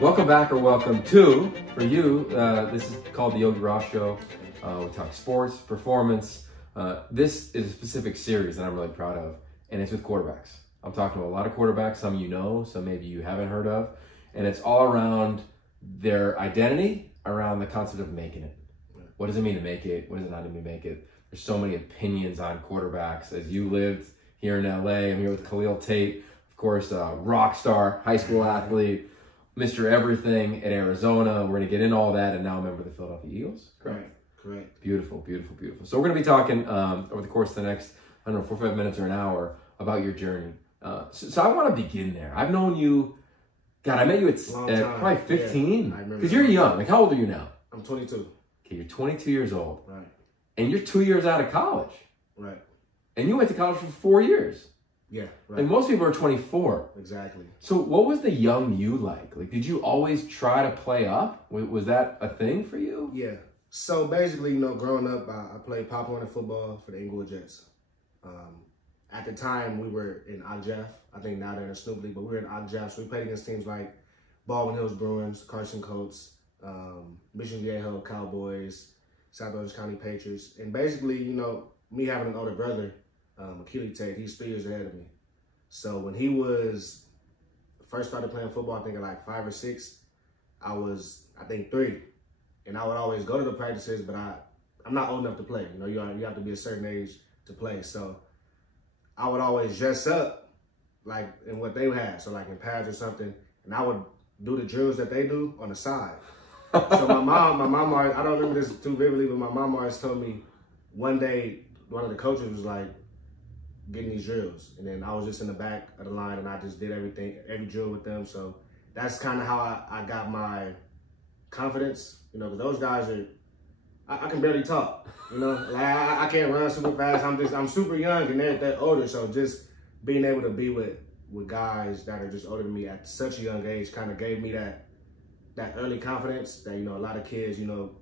Welcome back, or welcome to, for you, this is called the Yogi Roth Show. We talk sports, performance. This is a specific series that I'm really proud of, and it's with quarterbacks. I'm talking to a lot of quarterbacks, some you know, some maybe you haven't heard of, and it's all around their identity, around the concept of making it. What does it mean to make it? What does it not mean to make it? There's so many opinions on quarterbacks. As you lived here in LA, I'm here with Khalil Tate, of course, rock star, high school athlete, Mr. Everything at Arizona. We're going to get into all that, and now a member of the Philadelphia Eagles. Correct. Beautiful, beautiful, beautiful. So we're going to be talking over the course of the next, 4 or 5 minutes or an hour about your journey. So I want to begin there. I've known you, God, I met you at probably 15. Yeah, because you're young. Like, how old are you now? I'm 22. Okay, you're 22 years old. Right. And you're 2 years out of college. Right. And you went to college for 4 years. Yeah, right. Like, most people are 24. Exactly. So what was the young you like? Like, did you always try to play up? Was that a thing for you? Yeah. So basically, you know, growing up, I played Pop Warner football for the Inglewood Jets. At the time, we were in OCJAF. I think now they're in the Snoop League, but we were in OCJAF. So we played against teams like Baldwin Hills Bruins, Carson Colts, Mission Viejo Cowboys, South Orange County Patriots. And basically, you know, me having an older brother, Khalil Tate, he's 3 years ahead of me. So when he first started playing football, I think at like 5 or 6, I was, I think, 3. And I would always go to the practices, but I'm not old enough to play. You know, you have to be a certain age to play. So I would always dress up like in what they had. So like in pads or something. And I would do the drills that they do on the side. So my mom always, I don't remember this too vividly, but my mom always told me one day, one of the coaches was like, getting these drills. And then I was just in the back of the line and I just did every drill with them. So that's kind of how I got my confidence, you know, because those guys I can barely talk, you know, like I can't run super fast. I'm super young and they're older. So just being able to be with guys that are just older than me at such a young age kind of gave me that early confidence that, you know, a lot of kids, you know,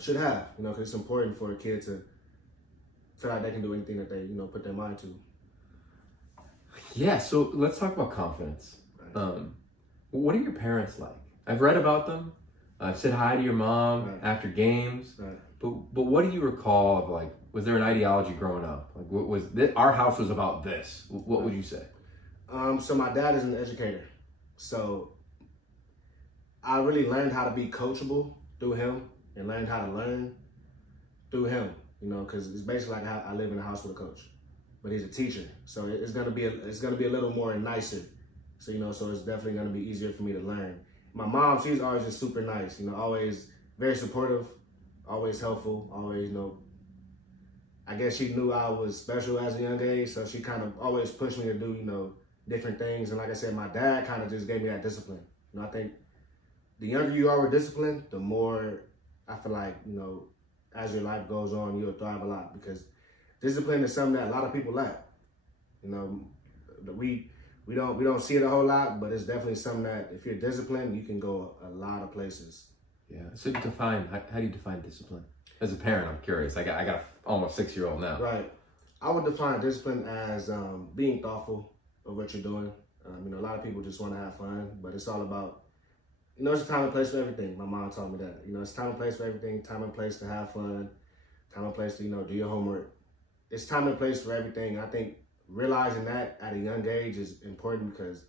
should have, you know, because it's important for a kid to feel like they can do anything that they, you know, put their mind to. Yeah, so let's talk about confidence. Right. What are your parents like? I've read about them. I've said hi to your mom after games. Right. But what do you recall of, like, was there an ideology growing up? Like, what was this? Our house was about this. What would you say? So my dad is an educator. So I really learned how to be coachable through him and learned how to learn through him. You know, because it's basically like I live in a house with a coach, but he's a teacher, so it's gonna be a little more nicer. So you know, so it's definitely gonna be easier for me to learn. My mom, she's always just super nice. You know, always very supportive, always helpful, always, you know. I guess she knew I was special as a young age, so she kind of always pushed me to do, you know, different things. And like I said, my dad kind of just gave me that discipline. You know, I think the younger you are with discipline, the more I feel like, you know, as your life goes on, you'll thrive a lot because discipline is something that a lot of people lack. You know, we don't see it a whole lot, but it's definitely something that if you're disciplined, you can go a lot of places. Yeah. So how do you define discipline? As a parent, I'm curious. I got a almost 6-year-old now. Right. I would define discipline as being thoughtful of what you're doing. You know, a lot of people just want to have fun, but it's all about, you know, it's a time and place for everything. My mom taught me that. You know, it's time and place for everything, time and place to have fun, time and place to, you know, do your homework. It's time and place for everything. I think realizing that at a young age is important because,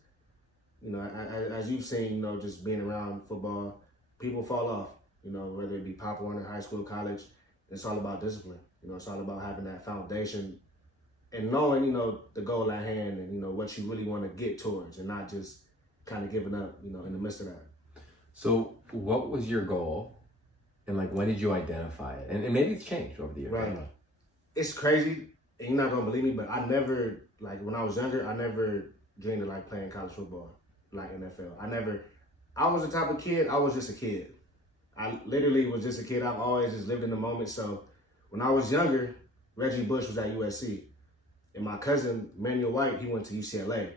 you know, as you've seen, you know, just being around football, people fall off, you know, whether it be Pop Warner, high school, college. It's all about discipline. You know, it's all about having that foundation and knowing, you know, the goal at hand and, you know, what you really want to get towards and not just kind of giving up, you know, in the midst of that. So what was your goal and, like, when did you identify it? And maybe it's changed over the years. Right. It's crazy, and you're not going to believe me, but I never, like, when I was younger, I never dreamed of, like, playing college football, like NFL. I was the type of kid, I was just a kid. I literally was just a kid. I've always just lived in the moment. So when I was younger, Reggie Bush was at USC. And my cousin, Manuel White, he went to UCLA.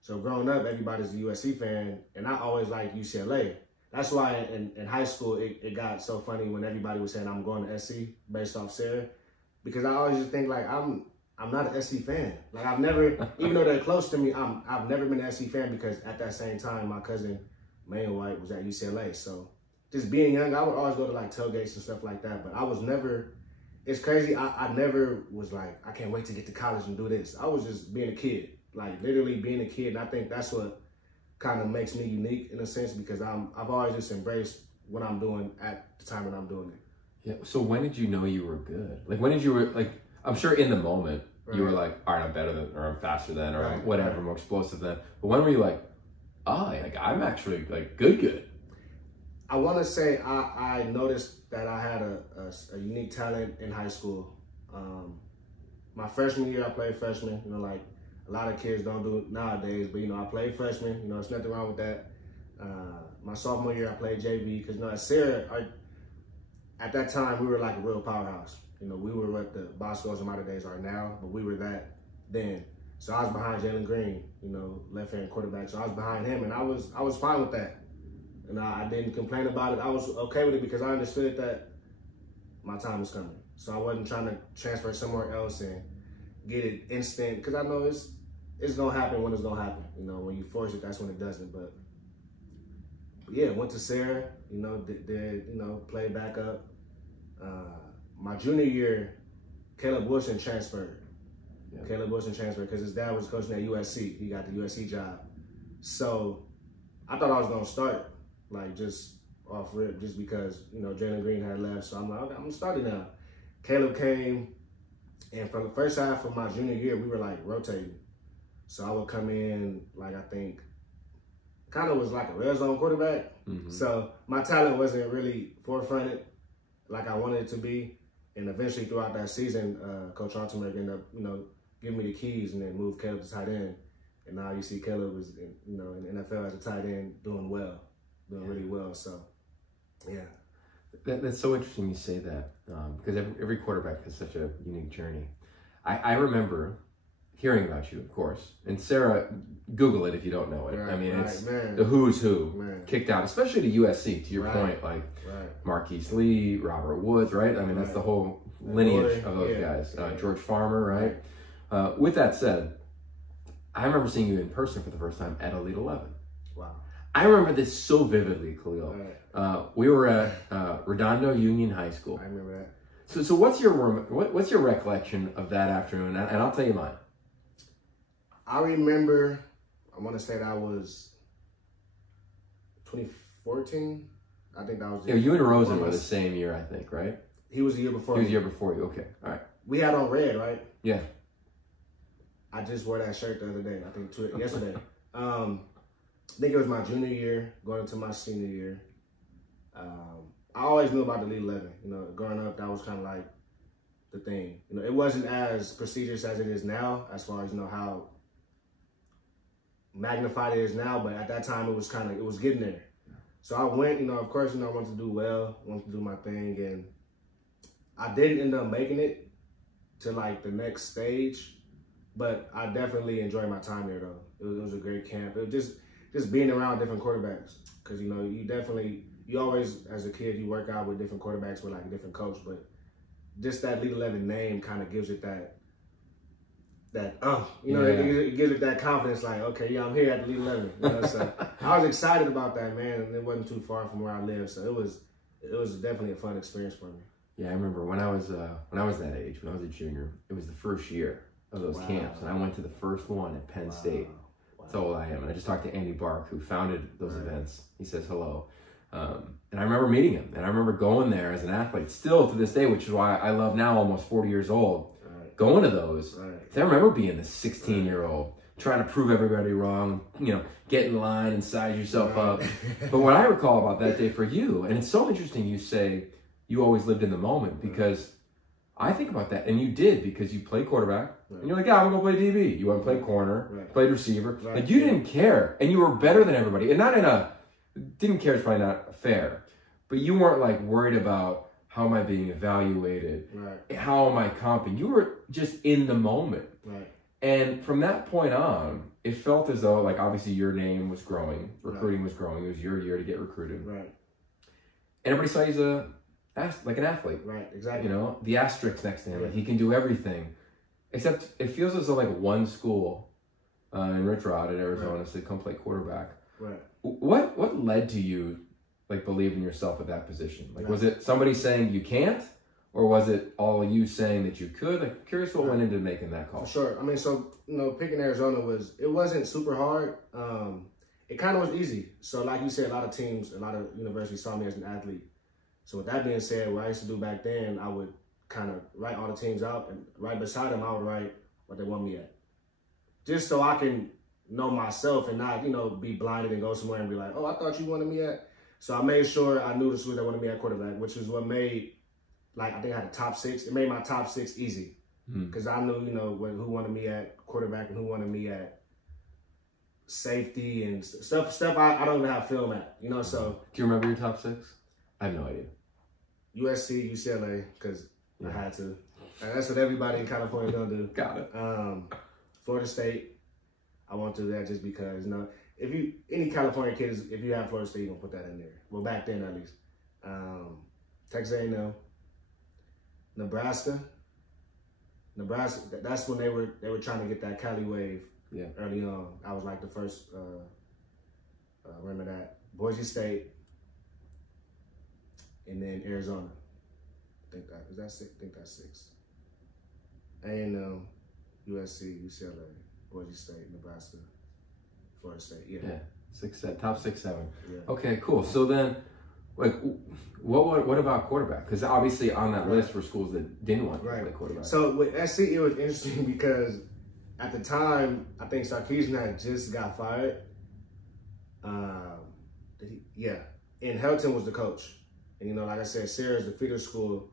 So growing up, everybody's a USC fan, and I always liked UCLA. That's why in high school, it got so funny when everybody was saying I'm going to SC based off Sarah. Because I always just think, like, I'm I'm not an SC fan. Like I've never, even though they're close to me, I've never been an SC fan because at that same time, my cousin, Maine White, was at UCLA. So just being young, I would always go to like tailgates and stuff like that. But I was never, it's crazy. I never was like, I can't wait to get to college and do this. I was just being a kid, like literally being a kid. And I think that's what kind of makes me unique in a sense because I've always just embraced what I'm doing at the time that I'm doing it. Yeah. So when did you know you were good? Like when did you like? I'm sure in the moment you were like, all right, I'm better than, or I'm faster than, or whatever, more explosive than. But when were you like, oh, like I'm actually like good? I want to say I noticed that I had a unique talent in high school. My freshman year, I played freshman. You know, like a lot of kids don't do it nowadays, but you know, I played freshman. You know, there's nothing wrong with that. My sophomore year, I played JV because you know, at Sarah, at that time we were like a real powerhouse. You know, we were what the Boscos and modern days are now, but we were that then. So I was behind Jalen Green, you know, left-hand quarterback. So I was behind him, and I was fine with that. And I didn't complain about it. I was okay with it because I understood that my time was coming. So I wasn't trying to transfer somewhere else and get it instant because I know it's gonna happen when it's gonna happen. You know, when you force it, that's when it doesn't. But yeah, went to Sarah. You know, did you know, played backup. My junior year, Caleb Wilson transferred. Yeah. Caleb Wilson transferred because his dad was coaching at USC. He got the USC job. So I thought I was going to start, like just off rip, just because, you know, Jalen Green had left. So I'm like, okay, I'm starting now. Caleb came, and from the first half of my junior year, we were like rotating. So I would come in, like I think, kind of was like a red zone quarterback. Mm-hmm. So my talent wasn't really forefronted like I wanted it to be. And eventually throughout that season, Coach Altenberg ended up, you know, giving me the keys and then moved Caleb to tight end. And now you see Caleb is, you know, in the NFL as a tight end doing well, doing really well. So, yeah. That's so interesting you say that because every quarterback has such a unique journey. I remember hearing about you, of course. And Sarah, Google it if you don't know it. Right, I mean, it's man. The who's who kicked out, especially to USC, to your point, like Right. Marquise Lee, Robert Woods, right? I mean, that's the whole lineage of those guys. George Farmer, right? With that said, I remember seeing you in person for the first time at Elite 11. Wow. I remember this so vividly, Khalil. We were at Redondo Union High School. I remember that. So what's your recollection of that afternoon? And I'll tell you mine. I remember, I want to say that was 2014. I think that was. Yeah, you and Rosen were the same year, I think, right? He was the year before. He was the year before you. Okay, all right. We had on red, right? Yeah. I just wore that shirt the other day. I think yesterday. I think it was my junior year, going into my senior year. I always knew about the Elite 11. You know, growing up, that was kind of like the thing. You know, it wasn't as prestigious as it is now, as far as, you know, how magnified it is now, but at that time it was getting there. So I went, you know, of course, you know, I wanted to do well, wanted to do my thing, and I didn't end up making it to like the next stage, but I definitely enjoyed my time there though. It was a great camp. It was just being around different quarterbacks, because you know, you always, as a kid, you work out with different quarterbacks with like a different coach, but just that Elite 11 name kind of gives it that you know, it gives it that confidence, like, okay, yeah, I'm here at the Elite 11. You know, so I was excited about that, man, and it wasn't too far from where I live, so it was definitely a fun experience for me. Yeah, I remember when I was that age, when I was a junior, it was the first year of those camps, and I went to the first one at Penn State. That's how old I am, and I just talked to Andy Bark, who founded those events. He says hello. And I remember meeting him, and I remember going there as an athlete, still to this day, which is why I love now, almost 40 years old, going to those. I remember being the 16-year-old, trying to prove everybody wrong, you know, get in line and size yourself up. But what I recall about that day for you, and it's so interesting you say you always lived in the moment, because I think about that, and you did, because you played quarterback, and you're like, yeah, I'm going to play DB. You went and played corner, played receiver. Like, you didn't care, and you were better than everybody. And not in a, didn't care is probably not fair, but you weren't like worried about how am I being evaluated, how am I comping. You were just in the moment. And from that point on, it felt as though, like, obviously your name was growing, recruiting was growing. It was your year to get recruited. And everybody saw you as like an athlete. Exactly. You know, the asterisk next to him, like he can do everything. except it feels as though like one school in Rich Rod in Arizona to come play quarterback. Right. What led to you like believe in yourself at that position? Like, was it somebody saying you can't, or was it all you saying that you could? Like, I'm curious what went into making that call. For sure. I mean, so, you know, picking Arizona wasn't super hard. It kind of was easy. So like you said, a lot of teams, a lot of universities saw me as an athlete. So with that being said, what I used to do back then, I would kind of write all the teams out, and right beside them, I would write what they want me at. Just so I can know myself and not, you know, be blinded and go somewhere and be like, oh, I thought you wanted me at. So I made sure I knew the schools that wanted me at quarterback, which is what made, like, I think I had a top 6. It made my top 6 easy because I knew, you know, who wanted me at quarterback and who wanted me at safety and stuff I don't even have film at, you know. So do you remember your top 6? I have no idea. USC, UCLA, because I had to. That's what everybody in California gonna do. Got it. Florida State, I want to do that just because, you know, any California kids, if you have Florida State, you're gonna put that in there. Well, back then at least. Texas A&M, Nebraska, that's when they were trying to get that Cali wave early on. I was like the first, remember that. Boise State, and then Arizona. I think that's 6. A&M, USC, UCLA, Boise State, Nebraska, Florida State. Yeah. 6, 7, top 6, 7. Yeah. Okay, cool. So then, like, what about quarterback? Because obviously on that list were schools that didn't want to play quarterback. So with SC, it was interesting because at the time, I think Sarkisian had just got fired. And Helton was the coach. And, you know, like I said, Sarah's the feeder school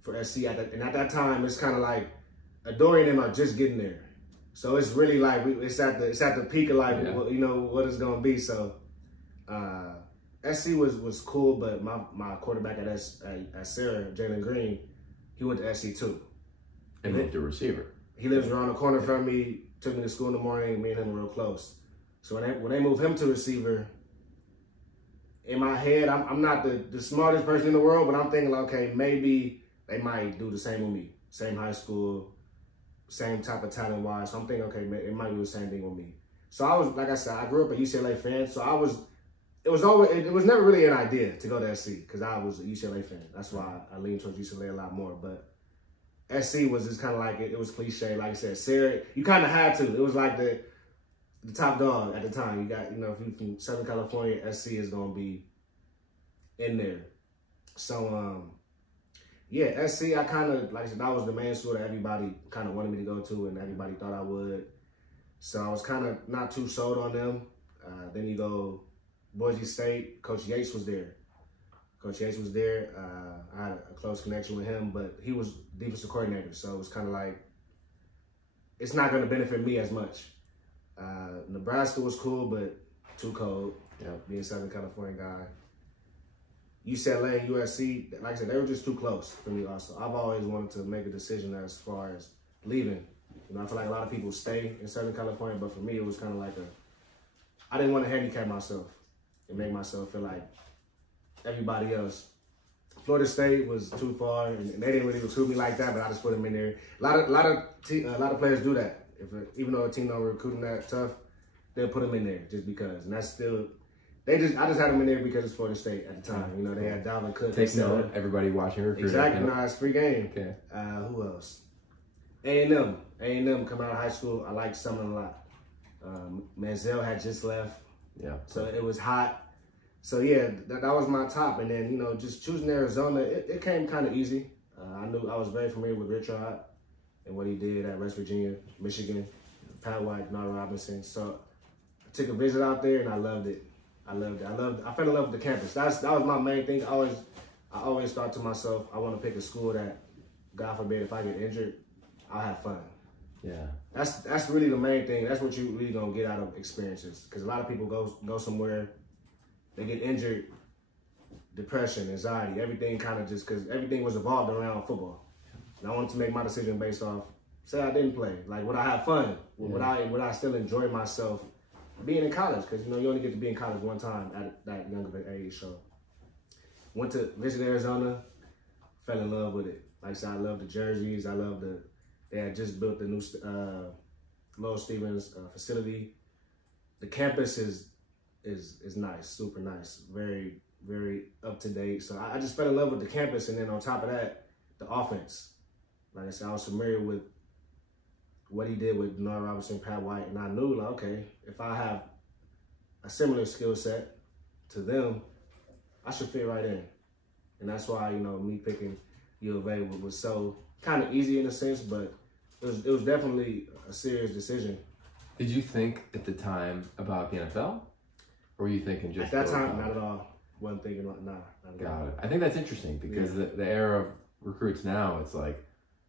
for SC. And at that time, it's kind of like Adore and them are just getting there. So it's really like, it's at the peak of like, you know, what it's going to be. So SC was cool, but my quarterback at Sarah, Jalen Green, he went to SC too. And moved to receiver. He lives around the corner from me, took me to school in the morning, me and him were real close. So when they moved him to receiver, in my head, I'm not the smartest person in the world, but I'm thinking, like, okay, maybe they might do the same with me. Same high school, same type of talent-wise. So I'm thinking, okay, it might do the same thing with me. So I was, like I said, I grew up a UCLA fan, so it was never really an idea to go to SC because I was a UCLA fan. That's why I leaned towards UCLA a lot more. But SC was just kind of like, it was cliche. Like I said, Sarah, you kind of had to. It was like the top dog at the time. You got, you know, if you're from Southern California, SC is going to be in there. So, yeah, SC, I kind of, like I said, that was the main school that everybody kind of wanted me to go to and everybody thought I would. So I was kind of not too sold on them. Then you go Boise State, Coach Yates was there. Coach Yates was there. I had a close connection with him, but he was defensive coordinator. So it was kind of like, it's not going to benefit me as much. Nebraska was cool, but too cold. Being a Southern California guy. UCLA, USC, like I said, they were just too close for me also. I've always wanted to make a decision as far as leaving. You know, I feel like a lot of people stay in Southern California, but for me, it was kind of like I didn't want to handicap myself and make myself feel like everybody else. Florida State was too far, and they didn't really recruit me like that, but I just put them in there. A lot of players do that. Even though a team don't recruit them that tough, they'll put them in there just because. And that's still, I just had them in there because it's Florida State at the time. You know, they had Dalvin Cook. Take note, everybody watching recruiting. Exactly, no, it's free game. Okay. Who else? A&M coming out of high school, I liked Summerlin a lot. Manziel had just left. Yeah. So it was hot. So yeah, that was my top. And then, you know, just choosing Arizona, it came kind of easy. I was very familiar with Rich Rod and what he did at West Virginia, Michigan, Pat White, Nard Robinson. So I took a visit out there and I loved it. I fell in love with the campus. That was my main thing. I always thought to myself, I want to pick a school that, God forbid, if I get injured, I'll have fun. Yeah. That's really the main thing. That's what you really gonna get out of experiences. Because a lot of people go somewhere, they get injured, depression, anxiety, everything kind of just because everything was evolved around football. And I wanted to make my decision based off, say I didn't play, like would I have fun? Would I still enjoy myself being in college? Because you know you only get to be in college one time at that young of an age. So went to visit Arizona, fell in love with it. Like I said, I love the jerseys, I love the They had just built the new Lowell Stevens facility. The campus is nice, super nice, very, very up to date. So I just fell in love with the campus, and then on top of that, the offense. Like I said, I was familiar with what he did with Denard Robinson, Pat White, and I knew, like, okay, if I have a similar skill set to them, I should fit right in. And that's why, me picking U of A was so kind of easy in a sense, but it was definitely a serious decision. Did you think at the time about the NFL? Or were you thinking just... At that time, not at all. Wasn't thinking, nah, not at all. Got it. I think that's interesting because the era of recruits now, it's like,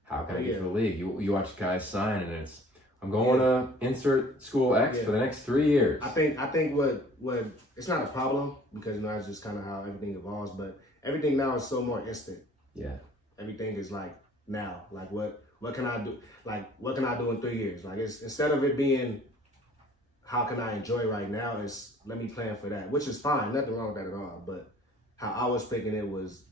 how can I get to the league? You watch guys sign and it's, I'm going to insert school X for the next 3 years. I think what it's not a problem because it's just kind of how everything evolves, but everything now is so more instant. Yeah. Everything is like now. Like what can I do? Like what can I do in 3 years? Like it's instead of it being how can I enjoy right now, it's let me plan for that, which is fine. Nothing wrong with that at all. But how I was picking it was,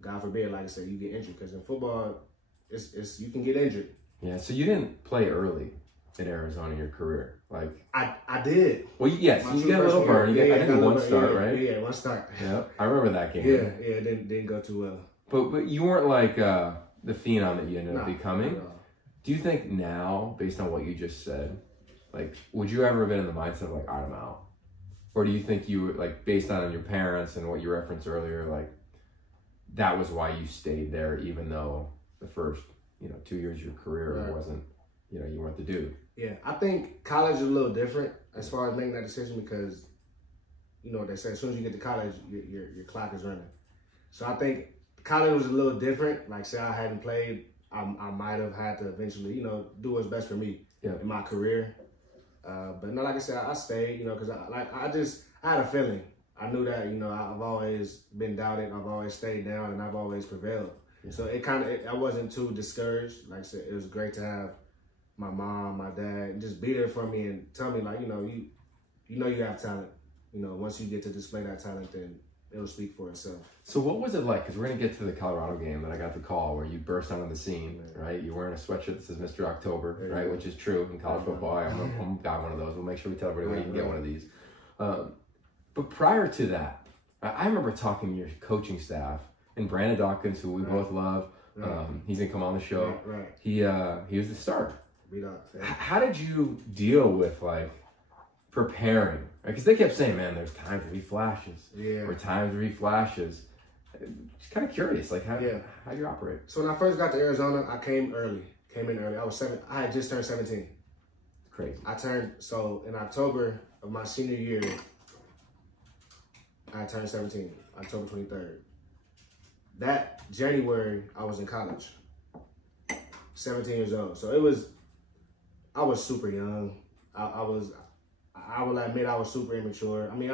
God forbid, like I said, you get injured because in football, it's you can get injured. Yeah. So you didn't play early in Arizona in your career, like I did. Well, yes, you got a little burn. I think one start, right? Yeah, one start. Yeah, I remember that game. Yeah, didn't go too well. But you weren't like the phenom that you ended up becoming. Not at all. Do you think now, based on what you just said, like would you ever have been in the mindset of like I'm out, or do you think you like based on your parents and what you referenced earlier, like that was why you stayed there, even though the first 2 years of your career wasn't you weren't the dude? Yeah, I think college is a little different as far as making that decision because, what they say, as soon as you get to college, your clock is running. So I think college was a little different. Like, say I hadn't played, I might have had to eventually, do what's best for me in my career. But no, like I said, I stayed, because I had a feeling. I knew that, I've always been doubted. I've always stayed down, and I've always prevailed. Yeah. So I wasn't too discouraged. Like I said, it was great to have my mom, my dad, just be there for me and tell me, like, you have talent. Once you get to display that talent, then it'll speak for itself. So what was it like? Because we're going to get to the Colorado game that I got the call where you burst onto the scene, right? You're wearing a sweatshirt that says Mr. October, right? Which is true in college football. I'm got one of those. We'll make sure we tell everybody where you can get one of these. But prior to that, I remember talking to your coaching staff and Brandon Dawkins, who we both love. He's going to come on the show. Right. He was the starter. How did you deal with like preparing? Because they kept saying, "Man, there's times where he flashes, or times where he flashes." Just kind of curious, like how do you operate? So when I first got to Arizona, I came in early. I was 7. I had just turned 17. Crazy. So in October of my senior year, I turned 17. October 23rd. That January, I was in college. 17 years old. So I was super young. I will admit I was super immature. I mean,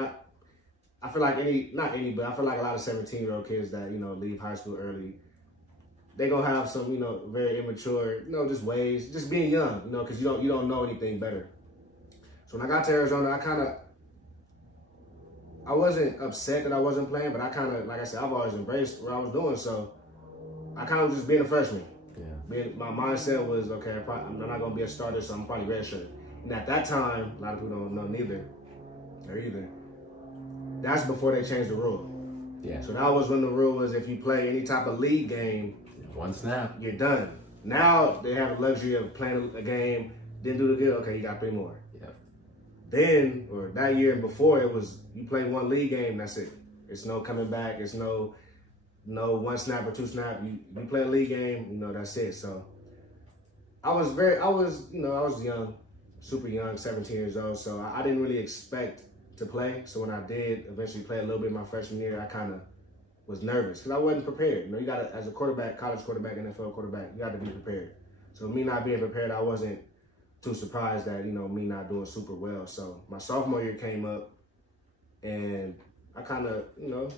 I feel like but I feel like a lot of 17-year-old kids that, leave high school early, they're going to have some, very immature, just ways, just being young, because you don't know anything better. So when I got to Arizona, I wasn't upset that I wasn't playing, but I kind of, like I said, I've always embraced what I was doing. So I kind of was just being a freshman. Yeah. My mindset was, okay, I'm not going to be a starter, so I'm probably redshirt. And at that time, a lot of people don't know either. That's before they changed the rule. Yeah. So that was when the rule was if you play any type of league game, one snap, you're done. Now they have the luxury of playing a game, didn't do the good, okay, you got 3 more. Yeah. Then, or that year before, it was you play one league game, that's it. It's no coming back. It's no 1 snap or 2 snap. You play a league game, that's it. So I was young, super young, 17 years old. So I didn't really expect to play. So when I did eventually play a little bit my freshman year, I kind of was nervous because I wasn't prepared. You got to, as a quarterback, college quarterback, NFL quarterback, you got to be prepared. So me not being prepared, I wasn't too surprised that, me not doing super well. So my sophomore year came up and I kind of,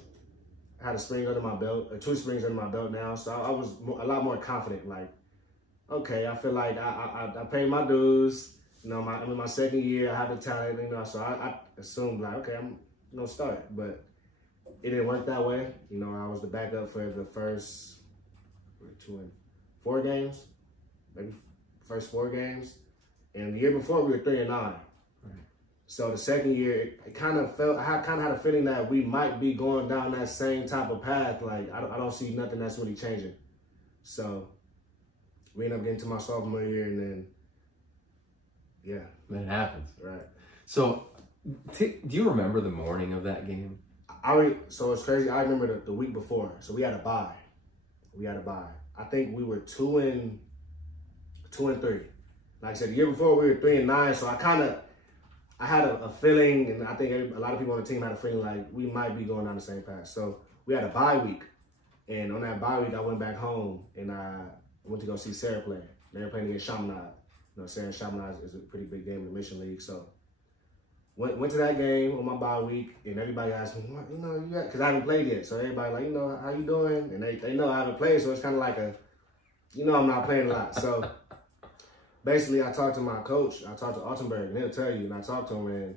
had a spring under my belt, or 2 springs under my belt now. So I was a lot more confident. Like, okay, I feel like I paid my dues. I'm in my second year. I have the talent, So I assumed like, okay, I'm gonna start. But it didn't work that way. I was the backup for the first 4 games, maybe first 4 games. And the year before, we were 3-9. Right. So the second year, it kind of felt, I kind of had a feeling that we might be going down that same type of path. Like, I don't see nothing that's really changing. So we ended up getting to my sophomore year, and then, yeah. Then it happens. Right. So, do you remember the morning of that game? So it's crazy. I remember the week before. So we had a bye. I think we were 2-3. Like I said, the year before we were 3-9. So I had a feeling, and I think a lot of people on the team had a feeling like we might be going down the same path. So we had a bye week, and on that bye week, I went back home and I went to go see Sarah play. They were playing against Chaminade. You know, Sarah and Chaminade is a pretty big game in the Mission League. So went to that game on my bye week, and everybody asked me, what, you know, you got, because I haven't played yet. So everybody like, you know, how you doing? And they know I haven't played, so it's kind of like I'm not playing a lot. So basically, I talked to my coach. I talked to Altenberg, and he'll tell you. And I talked to him, and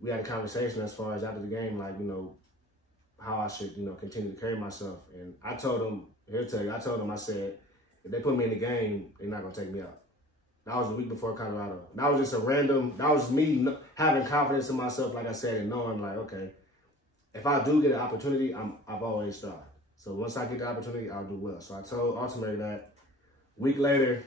we had a conversation as far as after the game, like, you know, how I should, you know, continue to carry myself. And I told him, he'll tell you, I said, if they put me in the game, they're not going to take me out. That was the week before Colorado. That was just that was me having confidence in myself, like I said, and knowing, like, okay, if I do get an opportunity, I've always started. So once I get the opportunity, I'll do well. So I told Altenberg that. Week later,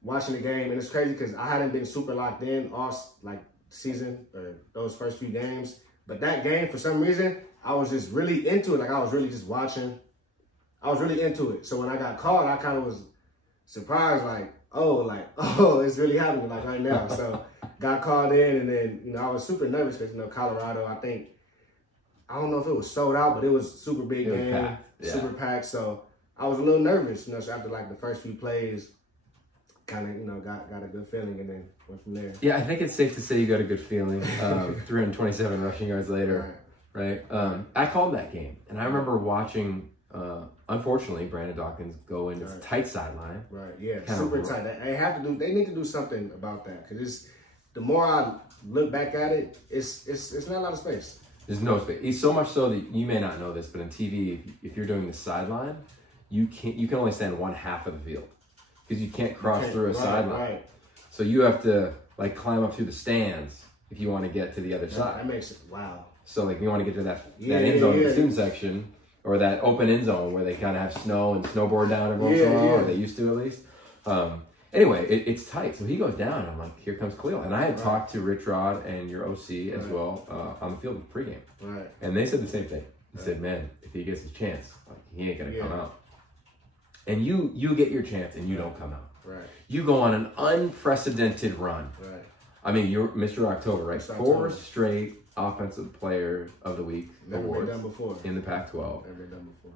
watching the game, and it's crazy because I hadn't been super locked in all like season or those first few games. But that game, for some reason, I was just really into it. Like, I was really just watching. I was really into it. So when I got called, I kind of was surprised, like, oh, it's really happening, like, right now. So got called in, and then, you know, I was super nervous because, you know, Colorado, I don't know if it was sold out, but it was super big game, packed. Yeah. Super packed. So I was a little nervous, you know, so after, like, the first few plays, kind of, you know, got a good feeling, and then went from there. Yeah, I think it's safe to say you got a good feeling. 327 rushing yards later, right? I called that game, and I remember watching, unfortunately, Brandon Dawkins go into a tight sideline. Right, yeah, super tight. They need to do something about that, because the more I look back at it, it's not a lot of space. There's no space. It's so much so that you may not know this, but in TV, if you're doing the sideline, you can only stand one half of the field, because you can't cross through a sideline. Right. So you have to, like, climb up through the stands if you want to get to the other side. That makes it, wow. So, like, you want to get to that end zone, the student section, or that open end zone where they kind of have snow and snowboard down every once in a while, or they used to at least. Anyway, it's tight. So he goes down, and I'm like, here comes Khalil. And I had talked to Rich Rod and your OC as well on the field pregame. Right. And they said the same thing. They said, man, if he gets his chance, like, he ain't going to come out. And you get your chance, and you don't come out. Right. You go on an unprecedented run. Right. I mean, you're Mr. October, right? 4 straight Offensive Player of the Week awards in the Pac-12. Never been done before.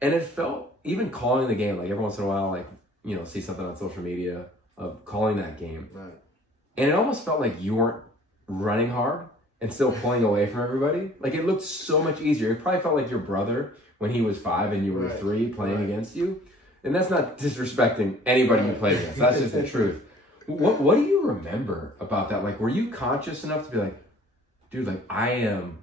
And it felt, even calling the game, like, every once in a while, like, you know, see something on social media of calling that game. Right. And it almost felt like you weren't running hard and still pulling away from everybody. Like, it looked so much easier. It probably felt like your brother when he was 5 and you were 3 playing against you. And that's not disrespecting anybody you played against. That's just the truth. What do you remember about that? Like, were you conscious enough to be like, dude, like, I'm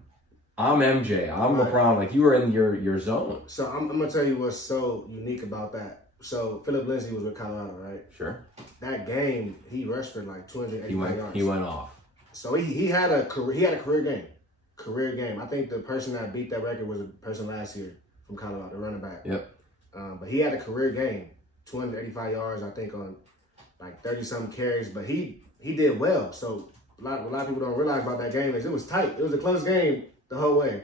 MJ, I'm LeBron, like, you were in your zone? So I'm going to tell you what's so unique about that. So Philip Lindsay was with Colorado, right? Sure. That game, he rushed for like 285 yards. He went off. So he had a career game. Career game. I think the person that beat that record was a person last year from Colorado, the running back. Yep. But he had a career game, 285 yards, I think, on like 30-something carries. But he did well. So what a lot of people don't realize about that game is it was tight. It was a close game the whole way.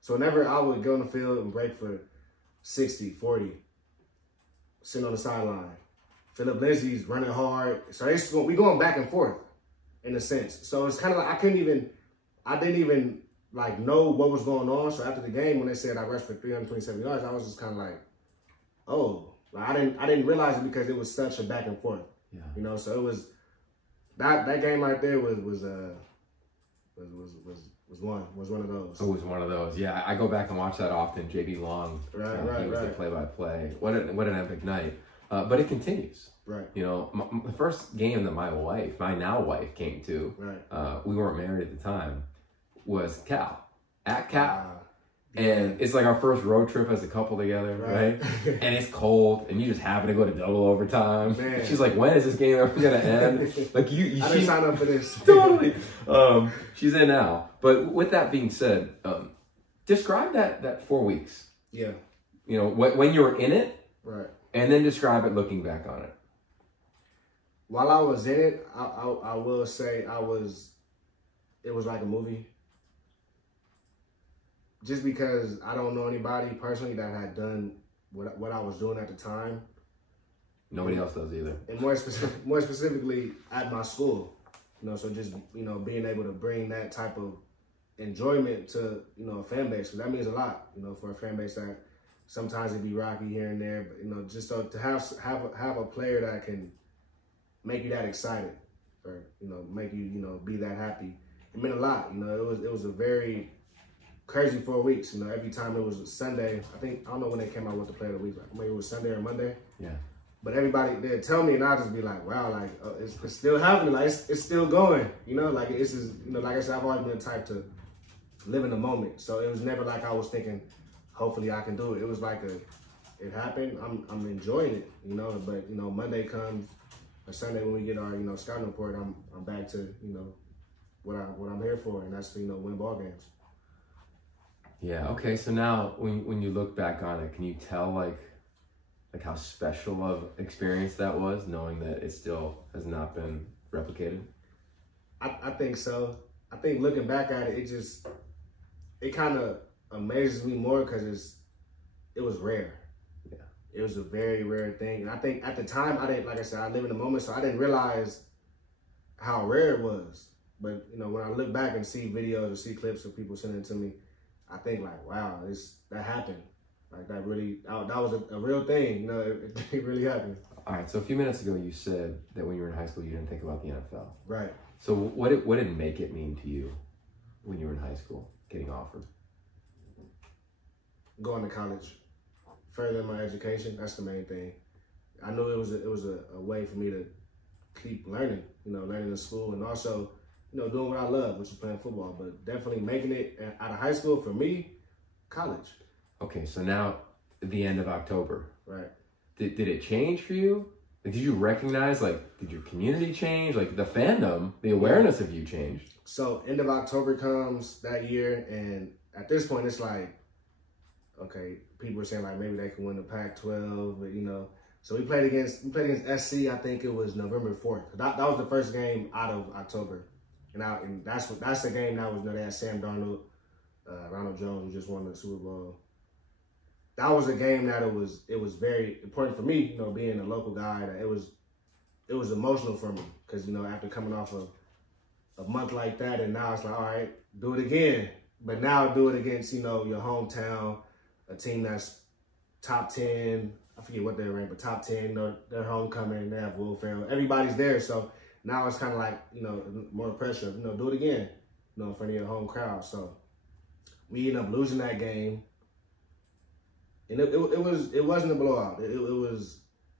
So whenever I would go on the field and break for 60, 40, sitting on the sideline, Philip Lindsay's running hard. So we going back and forth in a sense. So it's kind of like I didn't even like know what was going on. So after the game, when they said I rushed for 327 yards, I was just kind of like, oh, like I didn't realize it because it was such a back and forth. Yeah. You know, so it was that game right there was one of those. It was one of those. Yeah, I go back and watch that often. JB Long, he was the play-by-play. What an epic night. But it continues. Right. You know, the first game that my now wife came to, we weren't married at the time, was Cal. At Cal. And it's like our first road trip as a couple together, right? And it's cold, and you just happen to go to double overtime. Man. She's like, when is this game ever going to end? Like I didn't sign up for this. Totally. She's in now. But with that being said, describe that 4 weeks. Yeah. You know, when you were in it. Right. And then describe it looking back on it. While I was in it, I will say it was like a movie. Just because I don't know anybody personally that had done what I was doing at the time. Nobody else does either. And more specifically at my school. You know, so just, you know, being able to bring that type of enjoyment to, you know, a fan base. Because that means a lot, you know, for a fan base that sometimes it'd be rocky here and there. But, you know, just so to have a player that can make you that excited or, you know, make you, you know, be that happy. It meant a lot. You know, it was a very crazy 4 weeks. You know, every time it was Sunday, I don't know when they came out with the player of the week. Like maybe it was Sunday or Monday. Yeah. But everybody, they'd tell me and I'd just be like, wow, like it's still happening. Like it's still going, you know, like it's just, you know, like I said, I've always been the type to live in the moment. So it was never like I was thinking, hopefully I can do it. It was like it happened. I'm enjoying it, you know, but, you know, Monday comes or Sunday when we get our, you know, scouting report, I'm back to, you know, what I'm here for. And that's to, you know, win ball games. Yeah. Okay. So now, when you look back on it, can you tell like how special of experience that was, knowing that it still has not been replicated? I think so. I think looking back at it, it kind of amazes me more because it was rare. Yeah. It was a very rare thing, and I think at the time I didn't, like I said, I live in the moment, so I didn't realize how rare it was. But you know, when I look back and see videos or see clips of people sending it to me, I think like, wow, that happened. Like that was a real thing. You know, it really happened. All right. So a few minutes ago, you said that when you were in high school, you didn't think about the NFL. Right. So what did make it mean to you when you were in high school, getting offered? Going to college, furthering my education. That's the main thing. I knew it was a way for me to keep learning. You know, learning in school and also, you know, doing what I love, which is playing football. But definitely making it out of high school for me, college. Okay, so now at the end of October, right? Did it change for you? Like, did you recognize, like, did your community change? Like, the fandom, the awareness of you changed? So end of October comes that year, and at this point, it's like, okay, people are saying like maybe they can win the Pac-12, but you know. So we played against SC. I think it was November 4th. That was the first game out of October, and that's the game that was, you know, they had Sam Darnold, Ronald Jones, who just won the Super Bowl. That was a game that it was very important for me, you know, being a local guy. That it was emotional for me because, you know, after coming off of a month like that, and now it's like, all right, do it again. But now do it against, you know, your hometown, a team that's top 10. I forget what they're ranked, but top 10. You know, they're homecoming. They have Will Ferrell. Everybody's there. So now it's kind of like, you know, more pressure. You know, do it again, you know, in front of your home crowd. So we ended up losing that game. And it wasn't a blowout. It was,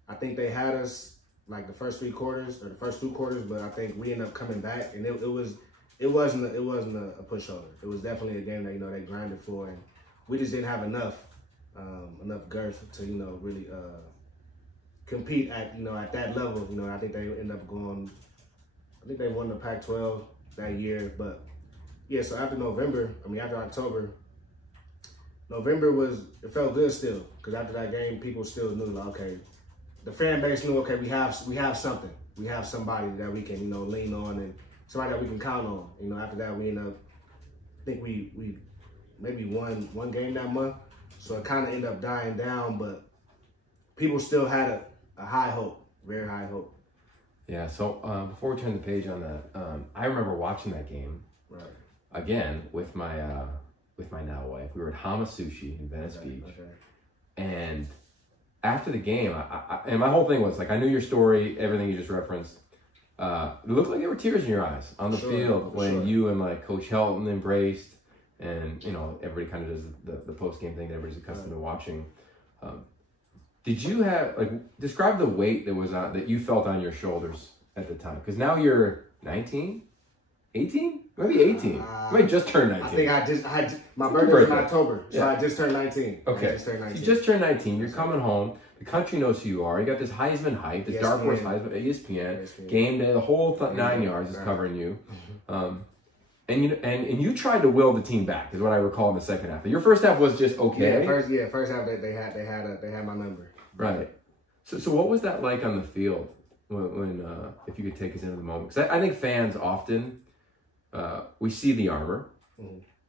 I think they had us like the first 3 quarters or the first 2 quarters, but I think we ended up coming back, and it wasn't a pushover. It was definitely a game that, you know, they grinded for, and we just didn't have enough girth to, you know, really compete at, you know, at that level. You know, I think they ended up going. I think they won the Pac-12 that year, but yeah. So after October. November it felt good still, because after that game, people still knew, like, okay, the fan base knew, okay, we have something. We have somebody that we can, you know, lean on, and somebody that we can count on. You know, after that, we ended up, I think we maybe won one game that month, so it kind of ended up dying down, but people still had a high hope, very high hope. Yeah, so before we turn the page on that, I remember watching that game, right, again, with my now wife. We were at Hama Sushi in Venice Beach. Okay. And after the game, and my whole thing was, like, I knew your story, everything you just referenced. It looked like there were tears in your eyes on the field when you and, like, Coach Helton embraced, and, you know, everybody kind of does the post-game thing that everybody's accustomed to watching. Did you have, like, describe the weight that you felt on your shoulders at the time? Because now you're 19, 18? Maybe 18. You might just turn 19. I think my birthday's in October, so I just turned 19. Okay. I just turned 19. You just turned 19. You're coming home. The country knows who you are. You got this Heisman hype, this dark horse Heisman, ESPN, game day, the whole 9 yards is covering you. And you tried to will the team back, is what I recall in the second half. Your first half was just okay. First half they had my number. Right. So what was that like on the field when if you could take us into the moment? Because I think fans often we see the armor,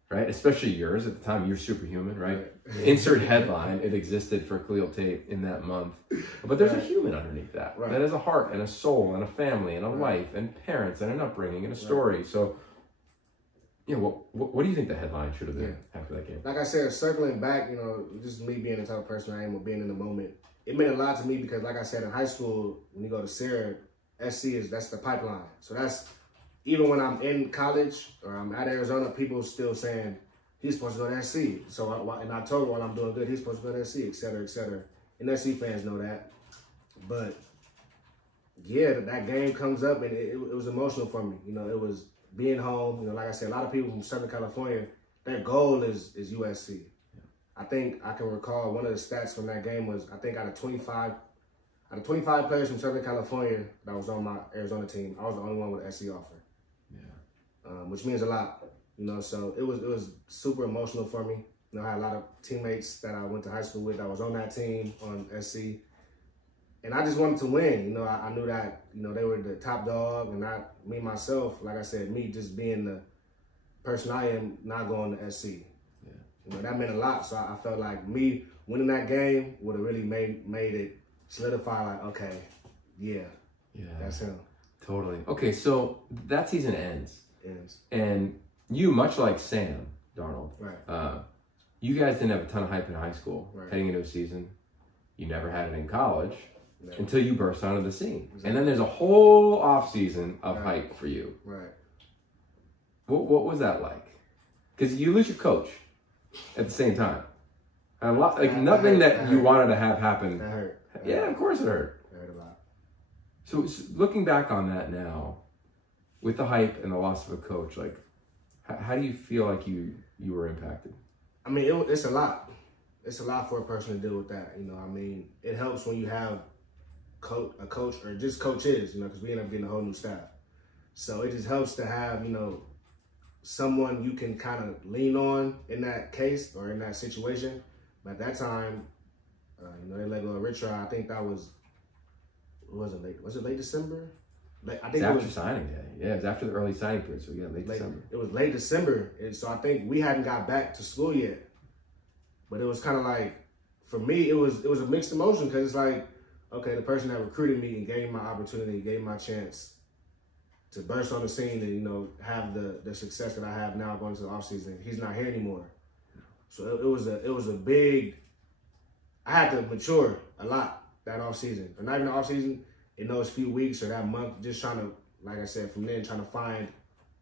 right? Especially yours at the time. You're superhuman, right? Insert headline. It existed for Khalil Tate in that month, but there's a human underneath that. That has a heart and a soul and a family and a life and parents and an upbringing and a story. So. Yeah, what do you think the headline should have been after that game? Like I said, circling back, just me being the type of person I am or being in the moment, it meant a lot to me because, like I said, in high school, when you go to Sarah, that's the pipeline. So that's, even when I'm in college or I'm at Arizona, people still saying, he's supposed to go to SC. So in October, while I'm doing good, he's supposed to go to SC, et cetera, et cetera. And SC fans know that. But, yeah, that game comes up, and it was emotional for me. It was being home, like I said, a lot of people from Southern California, their goal is USC. I think I can recall one of the stats from that game was, I think out of 25 players from Southern California that was on my Arizona team, I was the only one with an SC offer. Which means a lot, so it was super emotional for me. I had a lot of teammates that I went to high school with that was on that team on SC. And I just wanted to win. I knew that, they were the top dog, and not me, myself, like I said, me just being the person I am, not going to SC. That meant a lot. So I felt like me winning that game would have really made it solidify, like, okay, that's him. Totally. Okay, so that season ends. And you, much like Sam Darnold, you guys didn't have a ton of hype in high school heading into a season. You never had it in college. Until you burst onto the scene. And then there's a whole off season of hype for you. What was that like? Because you lose your coach at the same time. And nothing that you wanted to have happen. That hurt. Yeah, of course it hurt. It hurt a lot. So looking back on that now, with the hype and the loss of a coach, like, how do you feel like you were impacted? I mean, it's a lot. It's a lot for a person to deal with that. It helps when you have a coach or just coaches, because we end up getting a whole new staff. So it just helps to have, someone you can kind of lean on in that case or in that situation. But at that time, they let go of Richard. I think that was it late December? I think it was after signing day. Yeah, it was after the early signing period. So yeah, late December. It was late December. And so I think we hadn't got back to school yet. But it was kind of like, for me, it was a mixed emotion because it's like, okay, the person that recruited me and gave me my opportunity, gave me my chance to burst on the scene and, have the success that I have now going into the offseason. He's not here anymore. So it was a big, I had to mature a lot that offseason. Or not even the offseason, in those few weeks or that month, just trying to, like I said, from then trying to find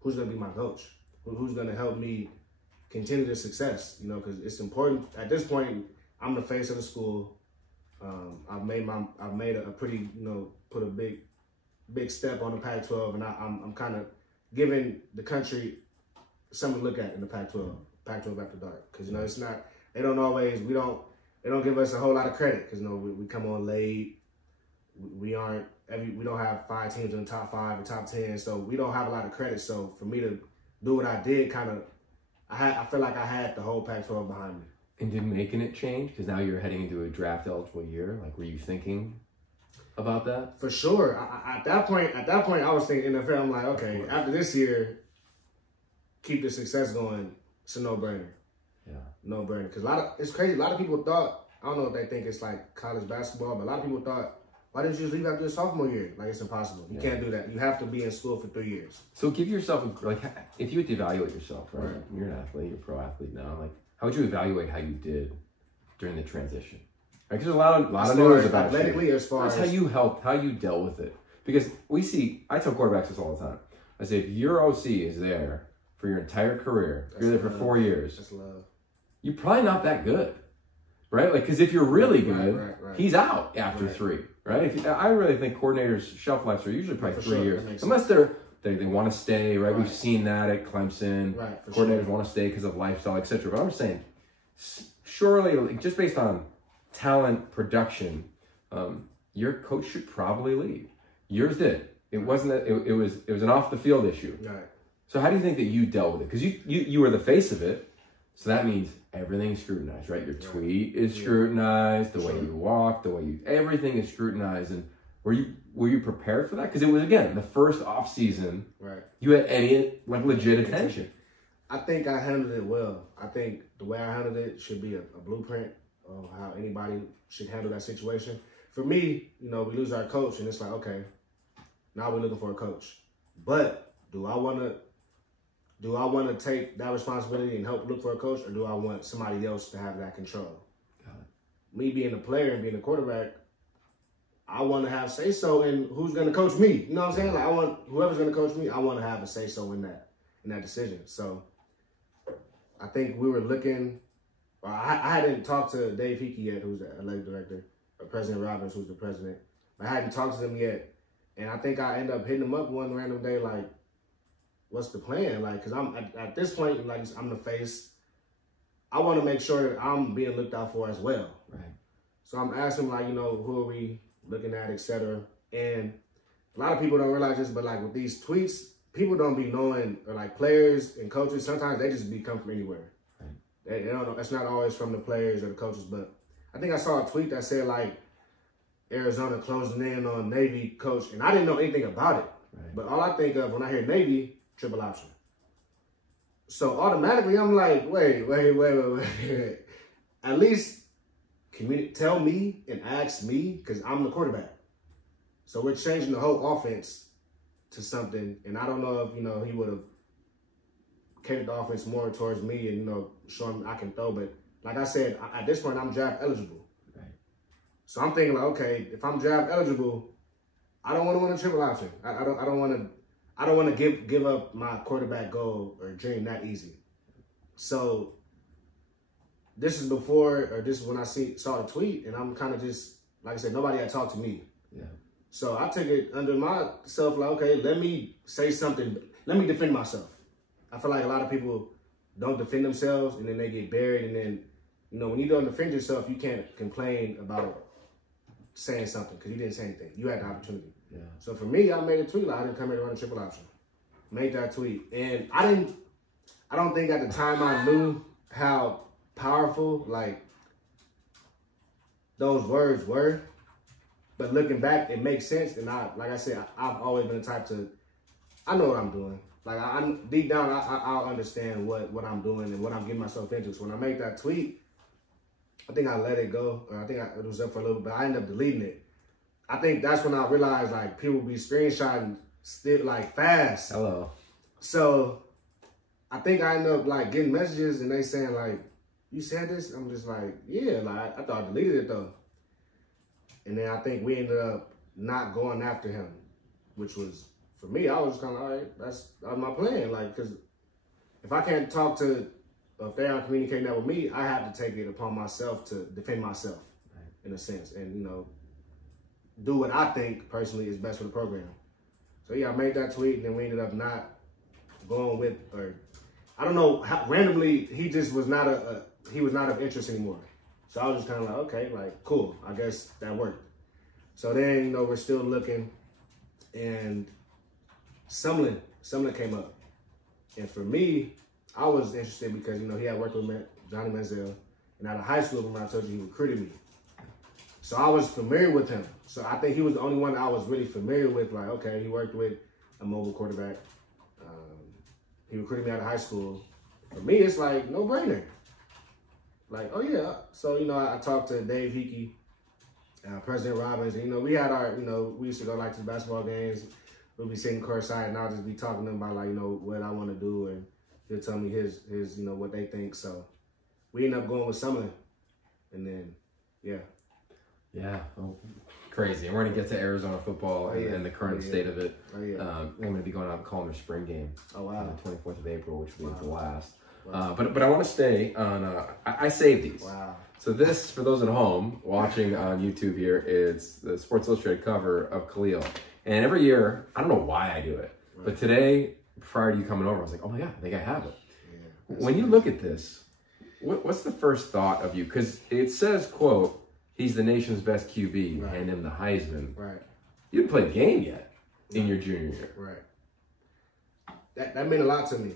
who's going to be my coach, who's going to help me continue the success, because it's important. At this point, I'm the face of the school. I've made a pretty, put a big step on the Pac-12, and I'm kind of giving the country something to look at in the Pac-12 after dark. Because it's not, they don't give us a whole lot of credit because we come on late. We don't have 5 teams in the top 5 or top 10, so we don't have a lot of credit. So for me to do what I did, I feel like I had the whole Pac-12 behind me. And did making it change? Because now you're heading into a draft eligible year. Like, were you thinking about that? For sure. At that point, I was thinking NFL. I'm like, okay, after this year, keep the success going. It's a no-brainer. Yeah, no-brainer. Because it's crazy. A lot of people thought, I don't know if they think it's like college basketball, but a lot of people thought, why didn't you just leave after your sophomore year? Like, it's impossible. You can't do that. You have to be in school for 3 years. So give yourself, if you had to evaluate yourself, right? You're an athlete, you're a pro athlete now. Like, how would you evaluate how you did during the transition? Right? Because there's a lot of news about athletically, as far as how you helped, how you dealt with it. Because I tell quarterbacks this all the time. I say, if your OC is there for your entire career, you're there for 4 years, that's love. You're probably not that good, right? Like, because if you're really good, he's out after 3, right? I really think coordinators' shelf lives are usually probably 3 years, unless they're They want to stay, right? Right. We've seen that at Clemson. Right, for Coordinators sure. want to stay because of lifestyle, etc. But I'm saying, surely, like, just based on talent production, your coach should probably leave. Yours did. It wasn't. It was an off the field issue. Right. So how do you think that you dealt with it? Because you were the face of it. So that means everything's scrutinized, right? Your tweet is scrutinized, the way you walk, everything is scrutinized. And were you prepared for that? Because it was, again, the first off season. Right. You had any legit attention. I think I handled it well. I think the way I handled it should be a blueprint of how anybody should handle that situation. For me, we lose our coach, and it's like, okay, now we're looking for a coach. But do I want to take that responsibility and help look for a coach, or do I want somebody else to have that control? Me being a player and being a quarterback, I want to have say-so in who's going to coach me. You know what I'm saying? Like, I want whoever's going to coach me, I want to have a say-so in that decision. So I think we were looking. I hadn't talked to Dave Hickey yet, who's the athletic director, or President Robbins, who's the president. I hadn't talked to them yet, and I think I ended up hitting them up one random day, like, what's the plan? Like, because I'm at this point, like, I'm the face. I want to make sure that I'm being looked out for as well. Right. So I'm asking, like, who are we looking at, etc. And a lot of people don't realize this, but, like, with these tweets, people don't be knowing, or, like, players and coaches, sometimes they just come from anywhere. Right. They don't know. It's not always from the players or the coaches, but I think I saw a tweet that said, like, Arizona closing in on Navy coach, and I didn't know anything about it. Right. But all I think of when I hear Navy, triple option. So automatically I'm like, wait. At least tell me and ask me, because I'm the quarterback. So we're changing the whole offense to something, and I don't know if, he would have catered the offense more towards me and, showing I can throw. But like I said, at this point, I'm draft eligible. Right. So I'm thinking, like, okay, if I'm draft eligible, I don't want to win a triple option. I don't want to give up my quarterback goal or dream that easy. So this is when I saw the tweet, and I'm kind of just, like I said, nobody had talked to me. Yeah. So I took it under myself, like, okay, let me say something. Let me defend myself. I feel like a lot of people don't defend themselves, and then they get buried. And then, when you don't defend yourself, you can't complain about saying something because you didn't say anything. You had the opportunity. Yeah. So for me, I made a tweet. Like, I didn't come here to run a triple option. Made that tweet. And I don't think at the time I knew how powerful, like, those words were. But looking back, it makes sense. And like I said, I've always been the type to, I know what I'm doing. Like, I'm deep down, I'll understand what I'm doing and what I'm getting myself into. So when I make that tweet, I think I let it go. Or I think it was up for a little bit, but I ended up deleting it. I think that's when I realized, like, people be screenshotting still, like, fast. Hello. So I think I ended up, like, getting messages and they saying, like, you said this? I'm just like, yeah. Like, I thought I deleted it, though. And then I think we ended up not going after him, which was, for me, I was kind of, all right, that's my plan. Like, because if I can't talk to, if they aren't communicating that with me, I have to take it upon myself to defend myself, right, in a sense. And, do what I think, personally, is best for the program. So, yeah, I made that tweet, and then we ended up not going with, or I don't know, how, randomly, he just was not he was not of interest anymore. So I was just kind of like, okay, like, cool. I guess that worked. So then, we're still looking, and Sumlin came up. And for me, I was interested because, he had worked with Johnny Manziel. And out of high school, when I told you, he recruited me. So I was familiar with him. So I think he was the only one that I was really familiar with. Like, okay, he worked with a mobile quarterback. He recruited me out of high school. For me, it's like, no-brainer. Like, oh, yeah. So, I talked to Dave Hickey, President Robbins. And, we had our, we used to go, like, to the basketball games. We'll be sitting courtside, and I'll just be talking to them about, like, what I want to do. And he'll tell me his what they think. So we end up going with Sumlin. And then, yeah. Yeah, crazy. And we're going to get to Arizona football and the current state of it. Oh, yeah. I'm going to be going out and calling their spring game on the 24th of April, which will be the last. Wow. But I want to stay on, I saved these. Wow. So this, for those at home watching on YouTube here, it's the Sports Illustrated cover of Khalil. And every year, I don't know why I do it, Right. But today, prior to you coming over, I was like, oh my God, I think I have it. Yeah, when you look at this, what's the first thought of you? Because it says, quote, he's the nation's best QB, Right. hand him the Heisman. Right. You didn't play a game yet in your junior year. Right. That meant a lot to me.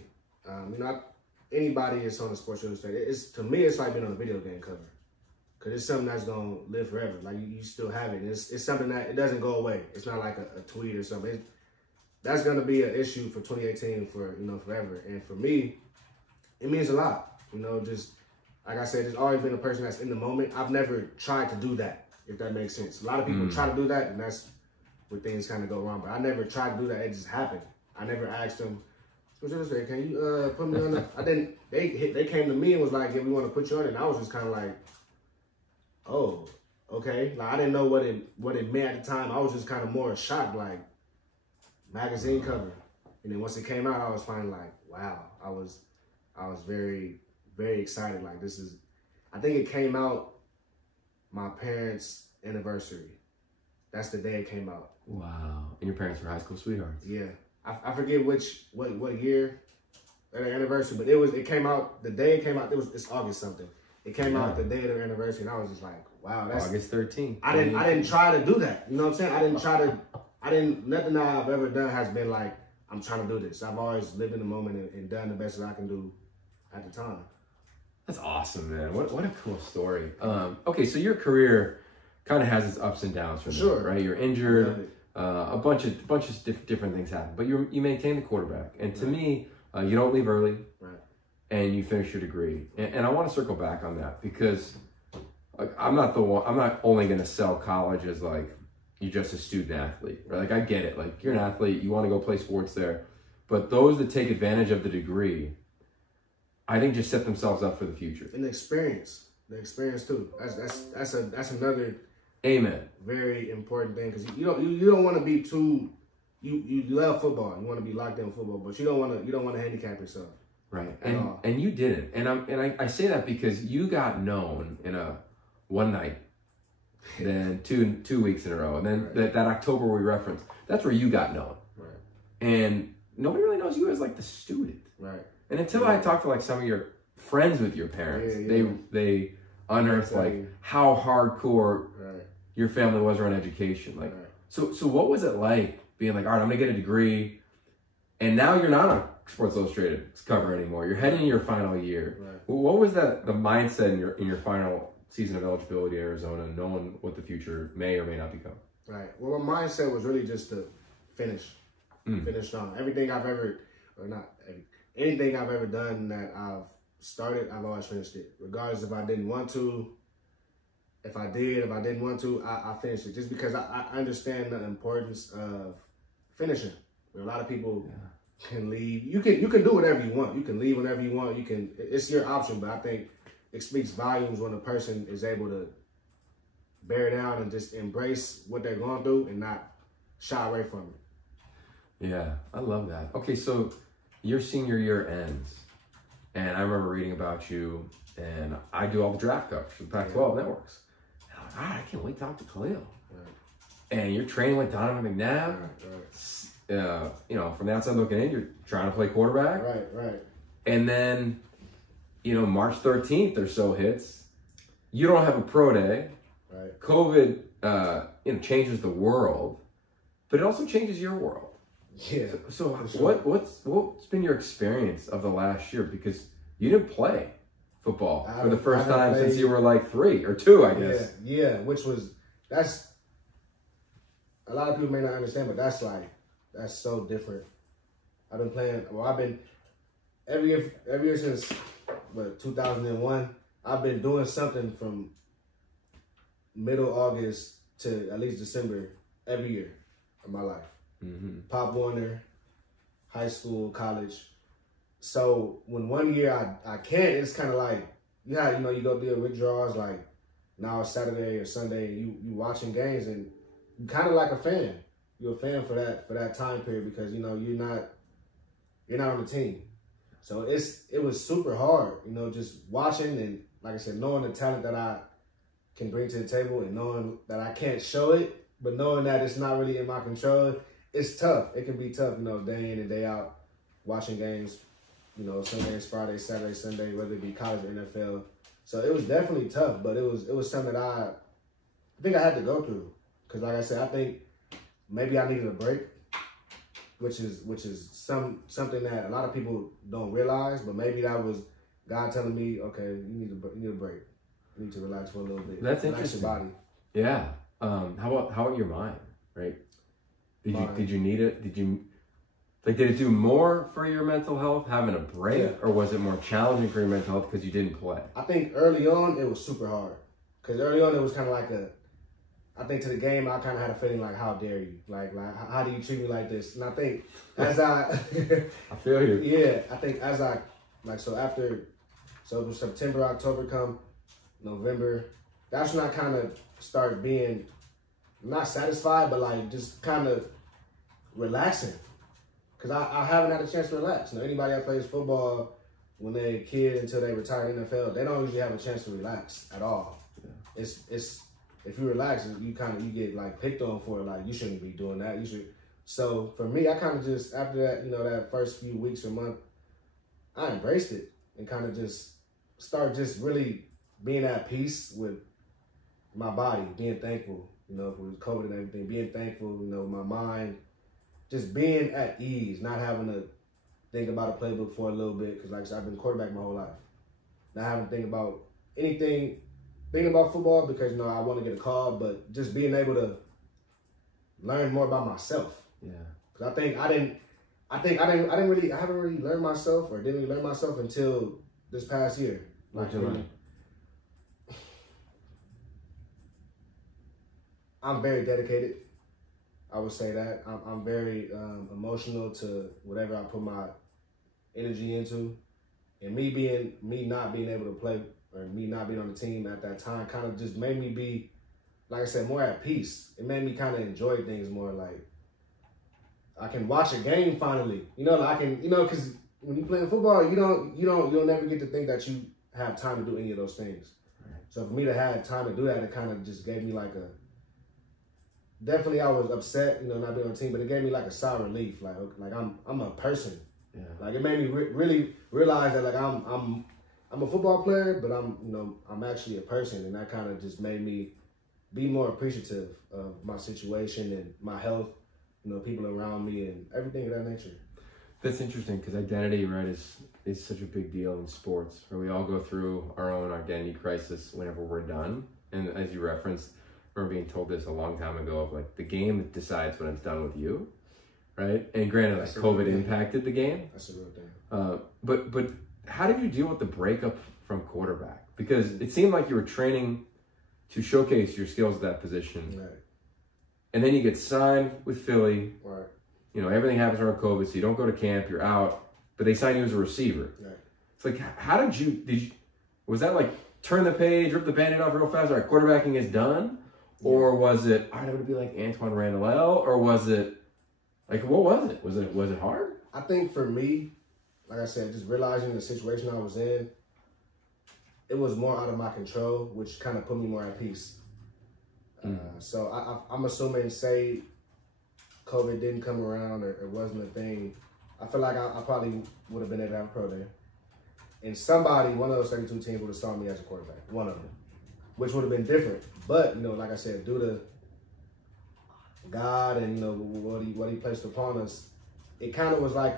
Anybody that's on the sports illustrated, to me, it's like being on a video game cover. Because it's something that's going to live forever. Like, you still have it. It's something that, it doesn't go away. It's not like a tweet or something. That's going to be an issue for 2018 for, forever. And for me, it means a lot. Just, like I said, there's always been a person that's in the moment. I've never tried to do that, if that makes sense. A lot of people try to do that, and that's where things kind of go wrong. But I never tried to do that. It just happened. I never asked them, can you put me on the... I didn't... They came to me and was like, yeah, we want to put you on it. And I was just kind of like, oh, okay. Like, I didn't know what it meant at the time. I was just kind of more shocked, like, magazine cover. And then once it came out, I was finally like, wow. I was very, very excited. Like, this is... I think it came out my parents' anniversary. That's the day it came out. Wow. And your parents were high school sweethearts. Yeah. I forget what year their anniversary, but it came out the day it came out. It's August something. It came out the day of their anniversary, and I was just like, wow, that's August 13th. I didn't try to do that. You know what I'm saying? Nothing that I've ever done has been like, I'm trying to do this. I've always lived in the moment and done the best that I can do at the time. That's awesome, man. What a cool story. Okay, so your career kind of has its ups and downs from there, right? You're injured. A bunch of different things happen, but you maintain the quarterback. And to me, you don't leave early, and you finish your degree. And I want to circle back on that because I'm not only going to sell college as like you're just a student athlete, right? Like I get it, like you're an athlete, you want to go play sports there, but those that take advantage of the degree, I think just set themselves up for the future. And the experience too. That's another. Amen. Very important thing because you don't want to be too. You love football. You want to be locked in football, but you don't want to handicap yourself. Right. And you didn't. And I say that because you got known in a one night, then two weeks in a row, and then that October we referenced. That's where you got known. Right. And nobody really knows you as like the student. Right. And until I talked to like some of your friends with your parents, they unearthed like how hardcore your family was around education. Like, so what was it like being like, all right, I'm gonna get a degree, and now you're not on Sports Illustrated cover anymore. You're heading into your final year. Right. What was the mindset in your final season of eligibility in Arizona, knowing what the future may or may not become? Right. Well, my mindset was really just to finish strong. Anything I've ever done that I've started, I've always finished it, regardless if I didn't want to. If I didn't want to, I finished it just because I understand the importance of finishing. A lot of people can leave. You can do whatever you want. You can leave whenever you want. It's your option, but I think it speaks volumes when a person is able to bear down and just embrace what they're going through and not shy away from it. Yeah, I love that. Okay, so your senior year ends, and I remember reading about you, and I do all the draft coverage for the Pac-12 networks. I can't wait to talk to Khalil. Right. And you're training with Donovan McNabb. Right. From the outside looking in, you're trying to play quarterback. Right. And then, March 13th or so hits. You don't have a pro day. Right. COVID, changes the world, but it also changes your world. Yeah. So sure. What's been your experience of the last year? Because you didn't play football for the first time since you were like 3 or 2, I guess. Yeah, that's a lot of people may not understand, but that's so different. I've been playing. Well, I've been every year since 2001. I've been doing something from middle August to at least December every year of my life. Mm-hmm. Pop Warner, high school, college. So when one year I can't, it's kind of like, you go through your withdrawals, like now it's Saturday or Sunday, you watching games, and you kind of like a fan. You're a fan for that time period because you're not on the team. So it was super hard, just watching and, like I said, knowing the talent that I can bring to the table and knowing that I can't show it, but knowing that it's not really in my control. it's tough. It can be tough, you know, day in and day out, watching games, you know, Sundays, Friday, Saturday, Sunday, whether it be college or NFL. So it was definitely tough, but it was something that I think I had to go through. Because like I said, I think maybe I needed a break, which is something that a lot of people don't realize, but maybe that was God telling me, okay, you need a break. You need to relax for a little bit. That's relax interesting. your body. Yeah. How about your mind, right? Did you need it? Did it do more for your mental health having a break, Yeah. or was it more challenging for your mental health because you didn't play? I think early on it was super hard. Because early on it was kind of like I think to the game I kind of had a feeling like, how dare you? Like how do you treat me like this? And I think as I feel you. Yeah, I think as I so it was September, October come, November, that's when I kind of start being not satisfied, but like just kind of relaxing. Because I haven't had a chance to relax. You know, anybody that plays football when they're a kid until they retire in the NFL, they don't usually have a chance to relax at all. Yeah. It's if you relax, you get like picked on for it. Like, you shouldn't be doing that. You should. So for me, I kind of just, after that, you know, that first few weeks or month, I embraced it and kind of just start just really being at peace with my body, being thankful, you know, with COVID and everything, being thankful, you know, my mind, just being at ease, not having to think about a playbook for a little bit, because like I said, I've been quarterback my whole life. Not having to think about anything, thinking about football because, you know, I want to get a call, but just being able to learn more about myself. Yeah. Because I haven't really learned myself, or didn't really learn myself until this past year. What'd you learn? I'm very dedicated. I would say that. I'm very emotional to whatever I put my energy into. And me not being able to play, or me not being on the team at that time, kind of just made me be, like I said, more at peace. It made me kind of enjoy things more. Like, I can watch a game finally. You know, like I can, you know, because when you play football, you'll never get to think that you have time to do any of those things. Right. So for me to have time to do that, it kind of just gave me like definitely I was upset, you know, not being on the team, but it gave me like a sigh of relief. Like I'm a person. Yeah. Like, it made me really realize that, like, I'm a football player, but I'm actually a person, and that kind of just made me be more appreciative of my situation and my health, you know, people around me and everything of that nature. That's interesting, because identity, right, is such a big deal in sports, where we all go through our own identity crisis whenever we're done. And as you referenced, I remember being told this a long time ago, of like, the game decides when it's done with you, right? And granted, like, COVID impacted the game. That's a real thing. But how did you deal with the breakup from quarterback? Because it seemed like you were training to showcase your skills at that position. Right. And then you get signed with Philly. Right. You know, everything happens around COVID, so you don't go to camp, you're out, but they sign you as a receiver. Right. It's like, how did you, was that like turn the page, rip the Band-Aid off real fast, all right, quarterbacking is done? Yeah. Or was it, all right, I'm going to be like Antoine Randall, or was it, like, what was it? Was it hard? I think for me, like I said, just realizing the situation I was in, it was more out of my control, which kind of put me more at peace. So I'm assuming, say COVID didn't come around, or it wasn't a thing, I feel like I probably would have been able to have a pro day. And one of those 32 teams would have saw me as a quarterback, one of them, which would have been different. But, you know, like I said, due to God and, you know, what he placed upon us, it kind of was like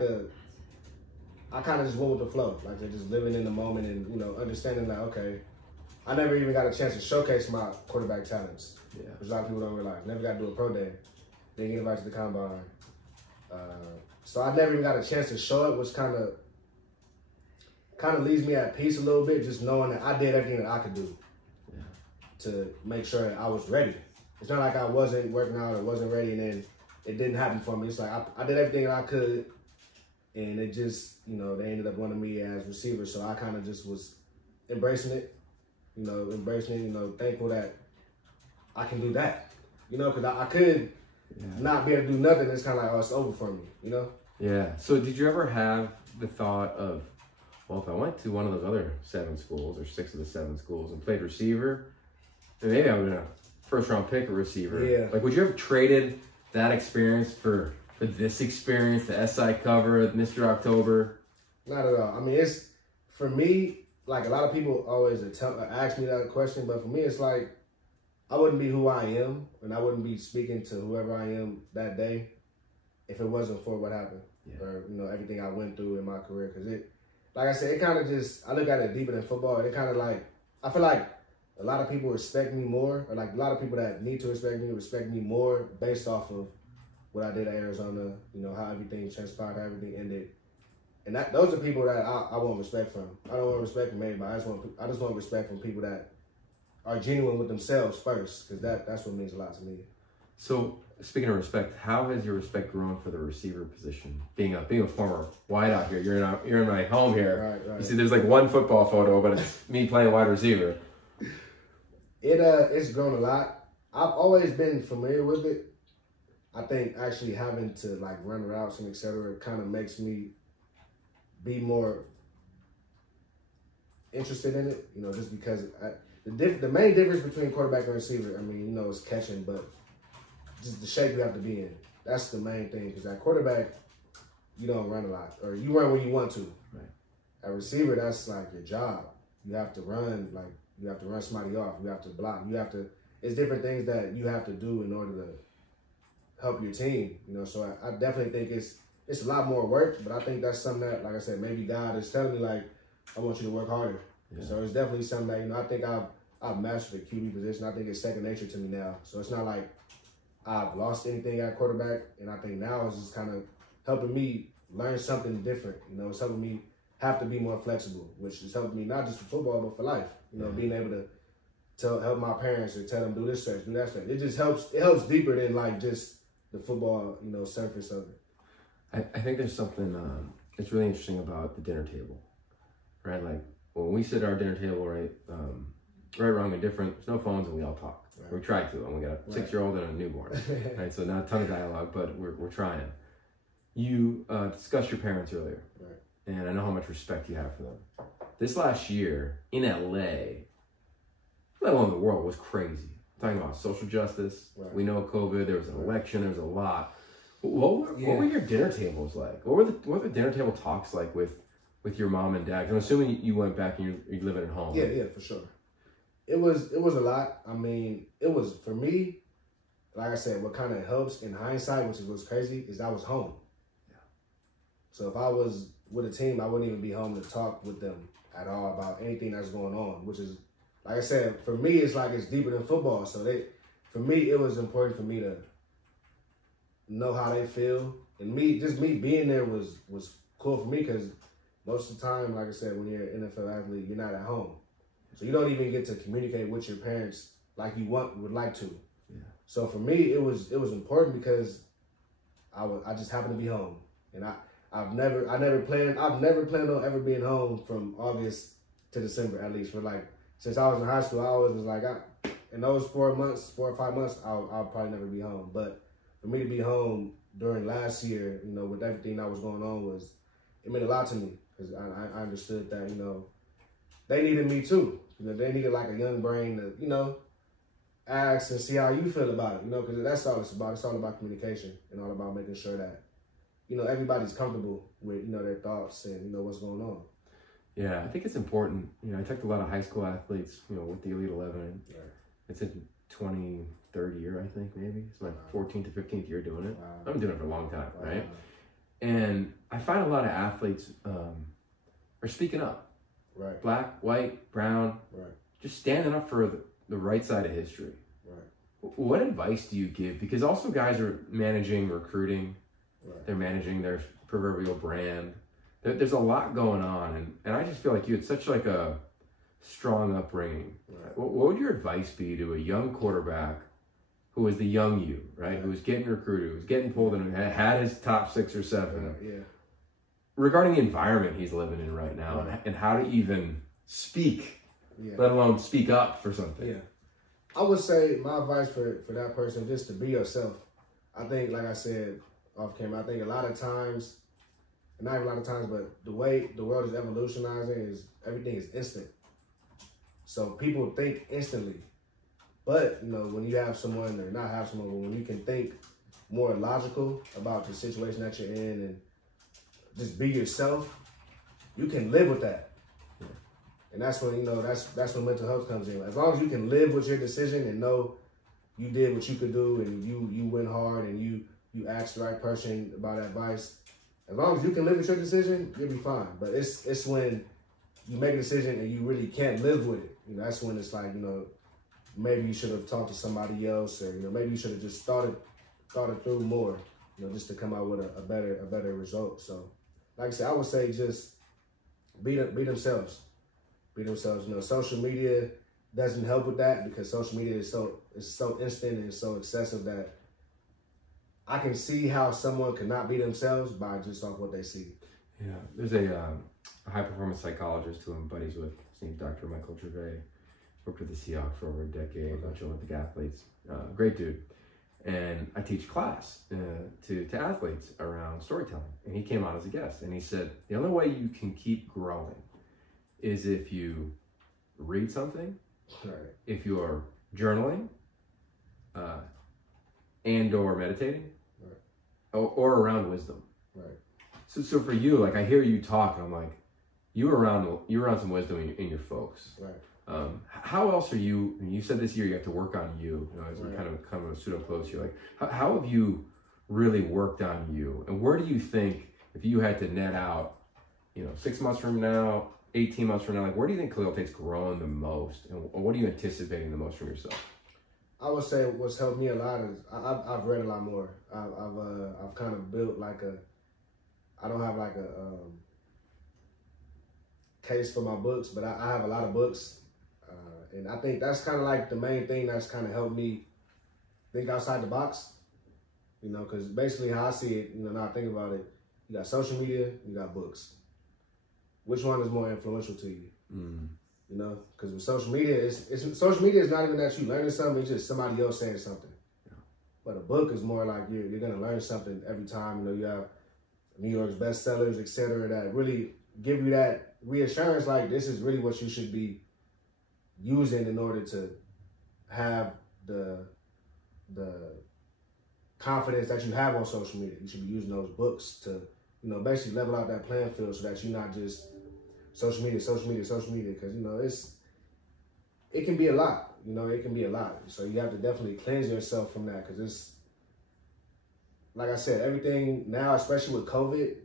I kind of just went with the flow, like just living in the moment and, you know, understanding that, okay, I never even got a chance to showcase my quarterback talents, which a lot of people don't realize. Never got to do a pro day, didn't get invited to the combine. So I never even got a chance to show it, which kind of leaves me at peace a little bit, just knowing that I did everything that I could do to make sure I was ready. It's not like I wasn't working out or wasn't ready and then it didn't happen for me. It's like I did everything that I could, and it just, you know, they ended up wanting me as receiver. So I kind of just was embracing it, thankful that I can do that, you know, because I could not be able to do nothing. It's kind of like, oh, it's over for me, you know? Yeah. So did you ever have the thought of, well, if I went to one of those other 7 schools or 6 of the 7 schools and played receiver, then maybe I would have been a first-round pick or receiver. Yeah. Like, would you have traded that experience for for this experience, the SI cover, Mr. October? Not at all. I mean, it's, for me, like a lot of people always ask me that question, but for me, it's like, I wouldn't be who I am, and I wouldn't be speaking to whoever I am that day if it wasn't for what happened, or, you know, everything I went through in my career. Because it, like I said, it kind of just, I look at it deeper than football. It kind of like, I feel like a lot of people respect me more, or like a lot of people that need to respect me more based off of what I did at Arizona, you know, how everything transpired, how everything ended. And that, those are people that I want respect from. I don't want respect from anybody. I just want respect from people that are genuine with themselves first, because that's what means a lot to me. So, speaking of respect, how has your respect grown for the receiver position? Being a former wideout here, you're in my home here. Right. You see, there's like one football photo, but it's me playing wide receiver. It's grown a lot. I've always been familiar with it. I think actually having to like run routes and etc. kind of makes me be more interested in it. You know, just because the main difference between quarterback and receiver, I mean, you know, is catching, but just the shape you have to be in. That's the main thing. Because at quarterback, you don't run a lot, or you run when you want to. Right. At receiver, that's like your job. You have to run, like you have to run somebody off. You have to block. You have to. It's different things that you have to do in order to help your team. You know, so I definitely think it's a lot more work, but I think that's something that, like I said, maybe God is telling me, like, I want you to work harder. Yeah. So it's definitely something that, you know, I think I've mastered the QB position. I think it's second nature to me now. So it's not like I've lost anything at quarterback, and I think now it's just kind of helping me learn something different. You know, it's helping me have to be more flexible, which is helping me not just for football, but for life. You know, being able to help my parents or tell them do this stretch, do that stretch. It just helps. It helps deeper than like just the football, you know, surface of it. I think there's something that's really interesting about the dinner table, right? Like when we sit at our dinner table, right, right, wrong, and different. There's no phones, and we all talk. Right. We try to, and we got a 6-year-old and a newborn, right? So not a ton of dialogue, but we're trying. You discussed your parents earlier, right? And I know how much respect you have for them. This last year in LA, let alone the world, was crazy. I'm talking about social justice. Right. We know COVID. There was an election. There was a lot. What were your dinner tables like? What were the dinner table talks like with your mom and dad? I'm assuming you went back and you're living at home. Yeah, for sure. It was a lot. I mean, it was, for me, like I said, what kind of helps in hindsight, which was crazy, is I was home. Yeah. So if I was with a team, I wouldn't even be home to talk with them at all about anything that's going on, which is, like I said, for me, it's like it's deeper than football. So for me, it was important for me to know how they feel. And me being there was cool for me, because most of the time, like I said, when you're an NFL athlete, you're not at home. So you don't even get to communicate with your parents like you would like to. Yeah. So for me, it was important because I just happened to be home. And I've never planned on ever being home from August to December, at least. For like, since I was in high school, I always was like, in those 4 or 5 months, I'll probably never be home. But for me to be home during last year, you know, with everything that was going on, it meant a lot to me, because I understood that, you know, they needed me too. You know, they needed like a young brain to, you know, ask and see how you feel about it, you know, because that's all it's about. It's all about communication and all about making sure that, you know, everybody's comfortable with, you know, their thoughts and, you know, what's going on. Yeah, I think it's important. You know, I talked to a lot of high school athletes, you know, with the Elite 11. Right. It's in 23rd year, I think, maybe. It's my 14th to 15th year doing it. Wow. I've been doing it for a long time, right? And I find a lot of athletes are speaking up. Right. Black, white, brown. Right. Just standing up for the right side of history. Right. What advice do you give? Because also guys are managing recruiting. Right. They're managing their proverbial brand. There's a lot going on, and I just feel like you had such like a strong upbringing. Right. What would your advice be to a young quarterback who was the young you, right? Who was getting recruited, who was getting pulled in, had his top 6 or 7. Yeah. Regarding the environment he's living in right now, and how to even speak, let alone speak up for something. Yeah. I would say my advice for that person, just to be yourself. I think, like I said off camera, I think a lot of times, not even a lot of times, but the way the world is evolutionizing is everything is instant. So people think instantly. But, you know, when you have someone, or not have someone, but when you can think more logical about the situation that you're in and just be yourself, you can live with that. Yeah. And that's when, that's when mental health comes in. As long as you can live with your decision and know you did what you could do and you went hard and you asked the right person about advice, as long as you can live with your decision, you'll be fine. But it's when you make a decision and you really can't live with it. That's when it's like, maybe you should have talked to somebody else, or maybe you should have just thought it through more, just to come out with a better result. So, like I said, I would say just be themselves. Be themselves. Social media doesn't help with that because social media is so instant and so excessive that I can see how someone cannot be themselves by just off what they see. Yeah, there's a high performance psychologist who I'm buddies with. His name's Dr. Michael Gervais. Worked with the Seahawks for over a decade, a bunch of Olympic athletes. Great dude. And I teach class to athletes around storytelling. And he came on as a guest and he said, the only way you can keep growing is if you read something, right, if you are journaling, and or meditating, right, or around wisdom. right. So for you, like I hear you talk and I'm like, you're around some wisdom in your folks. Right. How else are you, and you said this year you have to work on you, as we kind of a pseudo close, you're like, how have you really worked on you? And where do you think, if you had to net out, 6 months from now, 18 months from now, like where do you think Khalil Tate's growing the most? And what are you anticipating the most from yourself? I would say what's helped me a lot is I've read a lot more. I've kind of built I don't have like a case for my books, but I have a lot of books. And I think that's kind of like the main thing that's kind of helped me think outside the box, because basically how I see it, now I think about it, you got social media, you got books. Which one is more influential to you? Because with social media, social media is not even that you learning something, it's just somebody else saying something. Yeah. But a book is more like you're going to learn something every time. You have New York's bestsellers, etc., that really give you that reassurance, like this is really what you should be using in order to have the confidence that you have on social media. You should be using those books to, basically level out that playing field so that you're not just social media, because, it can be a lot, it can be a lot. So you have to definitely cleanse yourself from that, because it's, like I said, everything now, especially with COVID,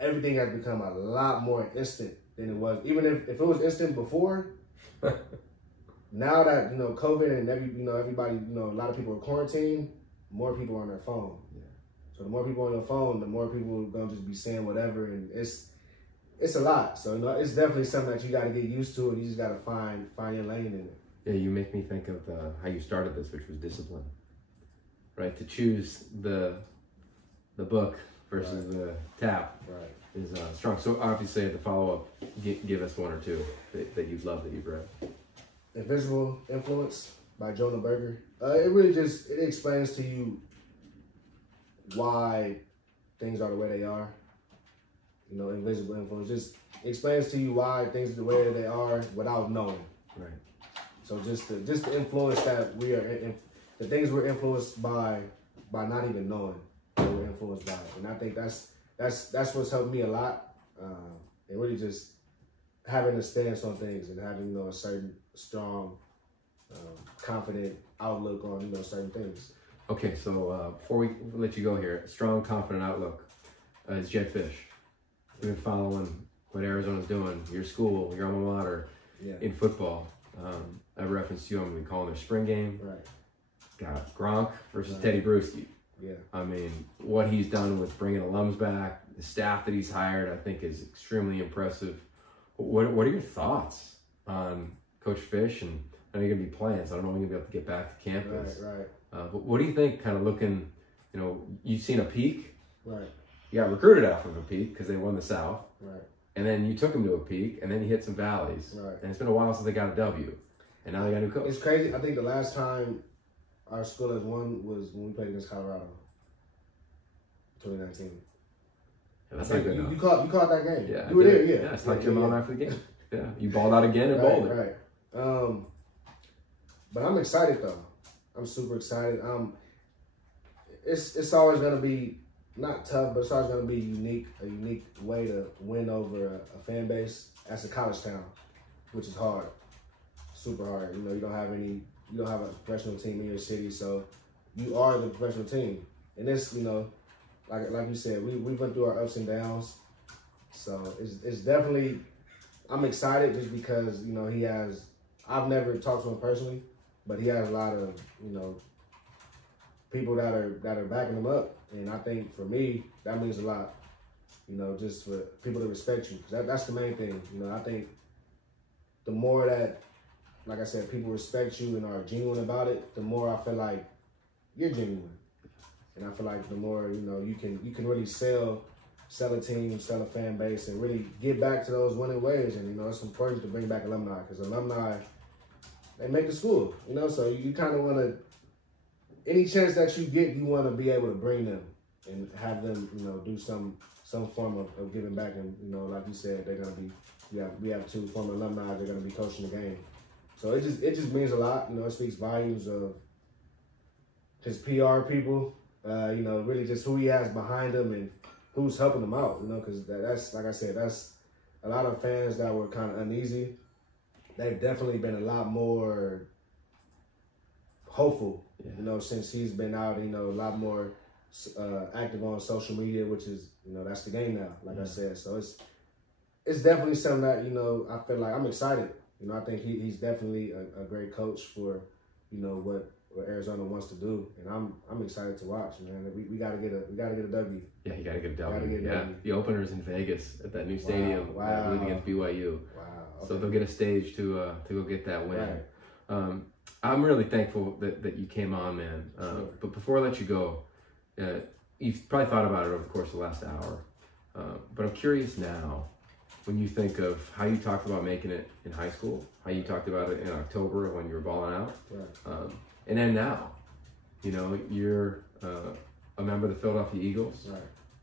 everything has become a lot more instant than it was. Even if it was instant before, now that, COVID and everybody, a lot of people are quarantined, more people are on their phone. Yeah. So the more people on their phone, the more people are going to just be saying whatever, and it's a lot. So, it's definitely something that you got to get used to, and you just got to find your lane in it. Yeah, you make me think of how you started this, which was discipline, right? To choose the book versus the tap is strong. So obviously, at the follow-up, give us one or two that you've loved, that you've read. Invisible Influence by Jonah Berger. It really just, it explains to you why things are the way they are. Invisible Influence just explains to you why things are the way that they are without knowing. Right. So just the influence that we are, the things we're influenced by not even knowing that we're influenced by it. And I think that's what's helped me a lot. And really just having a stance on things and having, a certain strong, confident outlook on, certain things. Okay, so before we let you go here, strong, confident outlook is Jed Fish. We've been following what Arizona's doing, your school, your alma mater, in football. I referenced you, I'm going to be calling their spring game. Right. Got Gronk versus Teddy Bruschi. Yeah. I mean, what he's done with bringing alums back, the staff that he's hired, I think is extremely impressive. What are your thoughts on Coach Fish? And I know you're going to be playing, so I don't know when you'll be able to get back to campus. Right. But what do you think, kind of looking, you've seen a peak. Right. You got recruited off of a peak because they won the South. Right. And then you took them to a peak, and then you hit some valleys. Right. And it's been a while since they got a W. And now they got a new coach. It's crazy. I think the last time our school has won was when we played against Colorado, 2019. Yeah, that's not good enough. You caught that game. Yeah, you were there. Yeah. Yeah, it's like your mom after the game. Yeah, you balled out again and balled it. Right. But I'm excited though. I'm super excited. it's always gonna be not tough, but it's always gonna be a unique way to win over a fan base as a college town, which is hard, super hard. You know, you don't have a professional team in your city, so you are the professional team. And this, you know, like you said, we went through our ups and downs, so it's definitely. I'm excited just because, you know, I've never talked to him personally, but he has a lot of, you know, people that are backing him up. And I think for me, that means a lot, you know, just for people to respect you. That's the main thing. You know, I think the more that, like I said, people respect you and are genuine about it, the more I feel like you're genuine. And I feel like the more, you know, you can really sell a team, sell a fan base, and really get back to those winning ways. And, you know, it's important to bring back alumni because alumni, they make the school, you know, so you kind of want to, any chance that you get, you want to be able to bring them and have them, you know, do some form of giving back. And, you know, like you said, they're going to be, we have 2 former alumni, they're going to be coaching the game. So it just means a lot, you know, it speaks volumes of his PR people, you know, really just who he has behind him and who's helping them out, you know, because that's, like I said, that's a lot of fans that were kind of uneasy. They've definitely been a lot more hopeful, you know, since he's been out, you know, a lot more active on social media, which is, you know, that's the game now, like I said. So it's definitely something that, you know, I feel like I'm excited. You know, I think he's definitely a great coach for, you know, what Arizona wants to do, and I'm excited to watch, man. We gotta get a W. Yeah, you gotta get a W. Yeah, the opener's in Vegas at that new stadium. Wow. I believe against BYU. Wow. Okay. So they'll get a stage to go get that win. Right. I'm really thankful that you came on, man. Sure. But before I let you go, you've probably thought about it over the course of the last hour. But I'm curious now, when you think of how you talked about making it in high school, how you talked about it in October when you were balling out. Right. And then now, you know, you're a member of the Philadelphia Eagles. Right.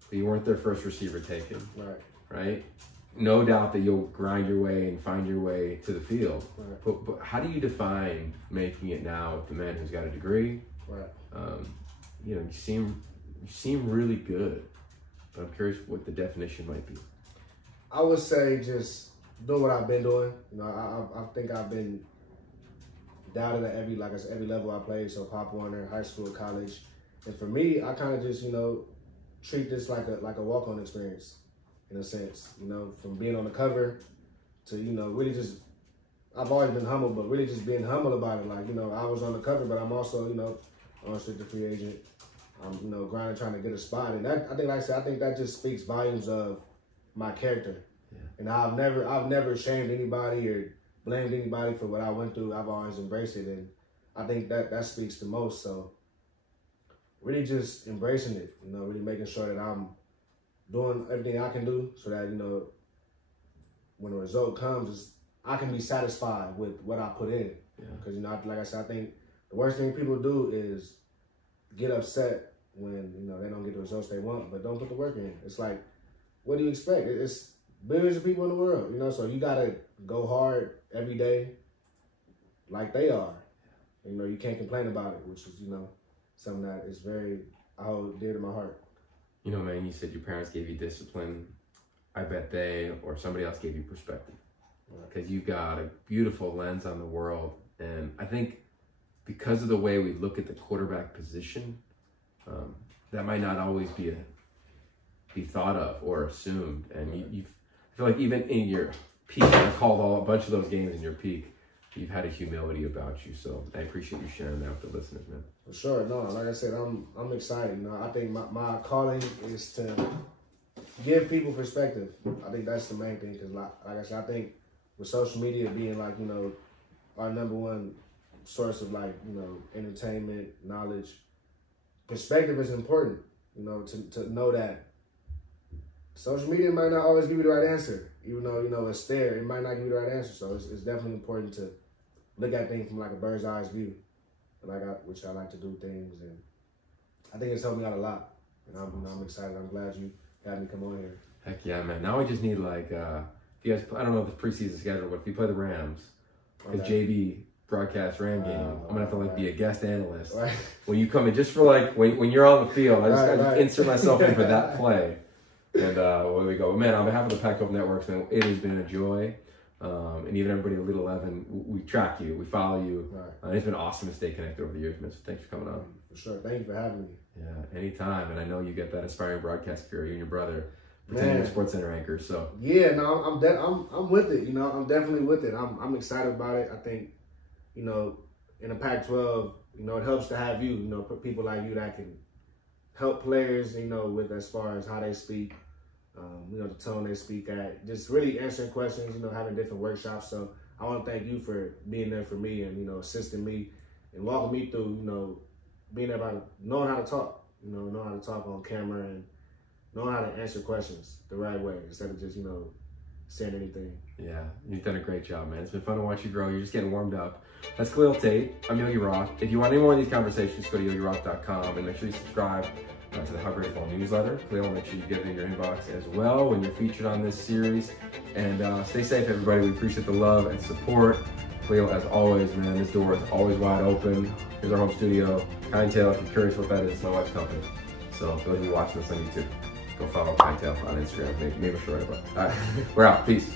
But you weren't their first receiver taken. Right. Right? No doubt that you'll grind your way and find your way to the field. Right. But how do you define making it now with the man who's got a degree? Right. You know, you seem really good. But I'm curious what the definition might be. I would say just doing what I've been doing. You know, I think I've been doubted at every level I played, so Pop Warner, high school, college. And for me, I kind of just, you know, treat this like a walk-on experience in a sense, you know, from being on the cover to, you know, really just, I've always been humble, but really just being humble about it. Like, you know, I was on the cover, but I'm also, you know, unrestricted free agent. I'm, you know, grinding, trying to get a spot. And that, I think, like I said, I think that just speaks volumes of my character. Yeah. And I've never shamed anybody or blamed anybody for what I went through. I've always embraced it, and I think that speaks the most. So really just embracing it, you know, really making sure that I'm doing everything I can do so that, you know, when the result comes, I can be satisfied with what I put in. Because, you know, like I said, I think the worst thing people do is get upset when, you know, they don't get the results they want, but don't put the work in. It's like, what do you expect? It's billions of people in the world, you know, so you got to go hard every day like they are. You know, you can't complain about it, which is, you know, something that is I hold dear to my heart. You know, man, you said your parents gave you discipline. I bet they or somebody else gave you perspective. Because you've got a beautiful lens on the world. And I think because of the way we look at the quarterback position, that might not always be thought of or assumed. And I feel like even in your peak, I called a bunch of those games in your peak, you've had a humility about you. So I appreciate you sharing that with the listeners, man. For sure. No, like I said, I'm excited. You know, I think my calling is to give people perspective. I think that's the main thing. Because like I said, I think with social media being like, you know, our number one source of like, you know, entertainment, knowledge, perspective is important, you know, to know that social media might not always give you the right answer, even though, you know, it's there. It might not give you the right answer. So it's definitely important to look at things from like a bird's eye view, which I like to do things. And I think it's helped me out a lot. And I'm excited. I'm glad you had me come on here. Heck yeah, man. Now we just need like, if you guys, I don't know the preseason schedule, but if you play the Rams, because JB broadcast Ram game. I'm gonna have to like be a guest analyst. Right. When you come in, just for like when you're on the field, I just gotta Right. insert myself in for that play. And away we go. Man, on behalf of the Pac-12 networks, man, it has been a joy. And even everybody at Elite 11, we track you, we follow you. Right. It's been awesome to stay connected over the years, man. So thanks for coming on. For sure. Thank you for having me. Yeah, anytime. And I know you get that inspiring broadcast career. You and your brother pretending you're Sports Center anchors. So yeah, no, I'm with it. You know, I'm definitely with it. I'm excited about it. I think, you know, in the Pac-12, you know, it helps to have you know, people like you that can help players, you know, with as far as how they speak, you know, the tone they speak at, just really answering questions, you know, having different workshops. So I want to thank you for being there for me and, you know, assisting me and walking me through, you know, being about knowing how to talk, you know, knowing how to talk on camera and knowing how to answer questions the right way instead of just, you know, saying anything. yeah, you've done a great job, man. It's been fun to watch you grow. You're just getting warmed up. That's Khalil Tate. I'm Yogi Roth. If you want any more of these conversations, go to yogiroth.com and make sure you subscribe to the How Great Is Ball newsletter. Khalil, make sure you get it in your inbox as well when you're featured on this series. And stay safe, everybody. We appreciate the love and support. Khalil, as always, man, this door is always wide open. Here's our home studio. Kindtail, if you're curious what that is, it's my wife's company. So for those of you watching this on YouTube, go follow Kindtail on Instagram. Maybe she'll write about it. All right, we're out. Peace.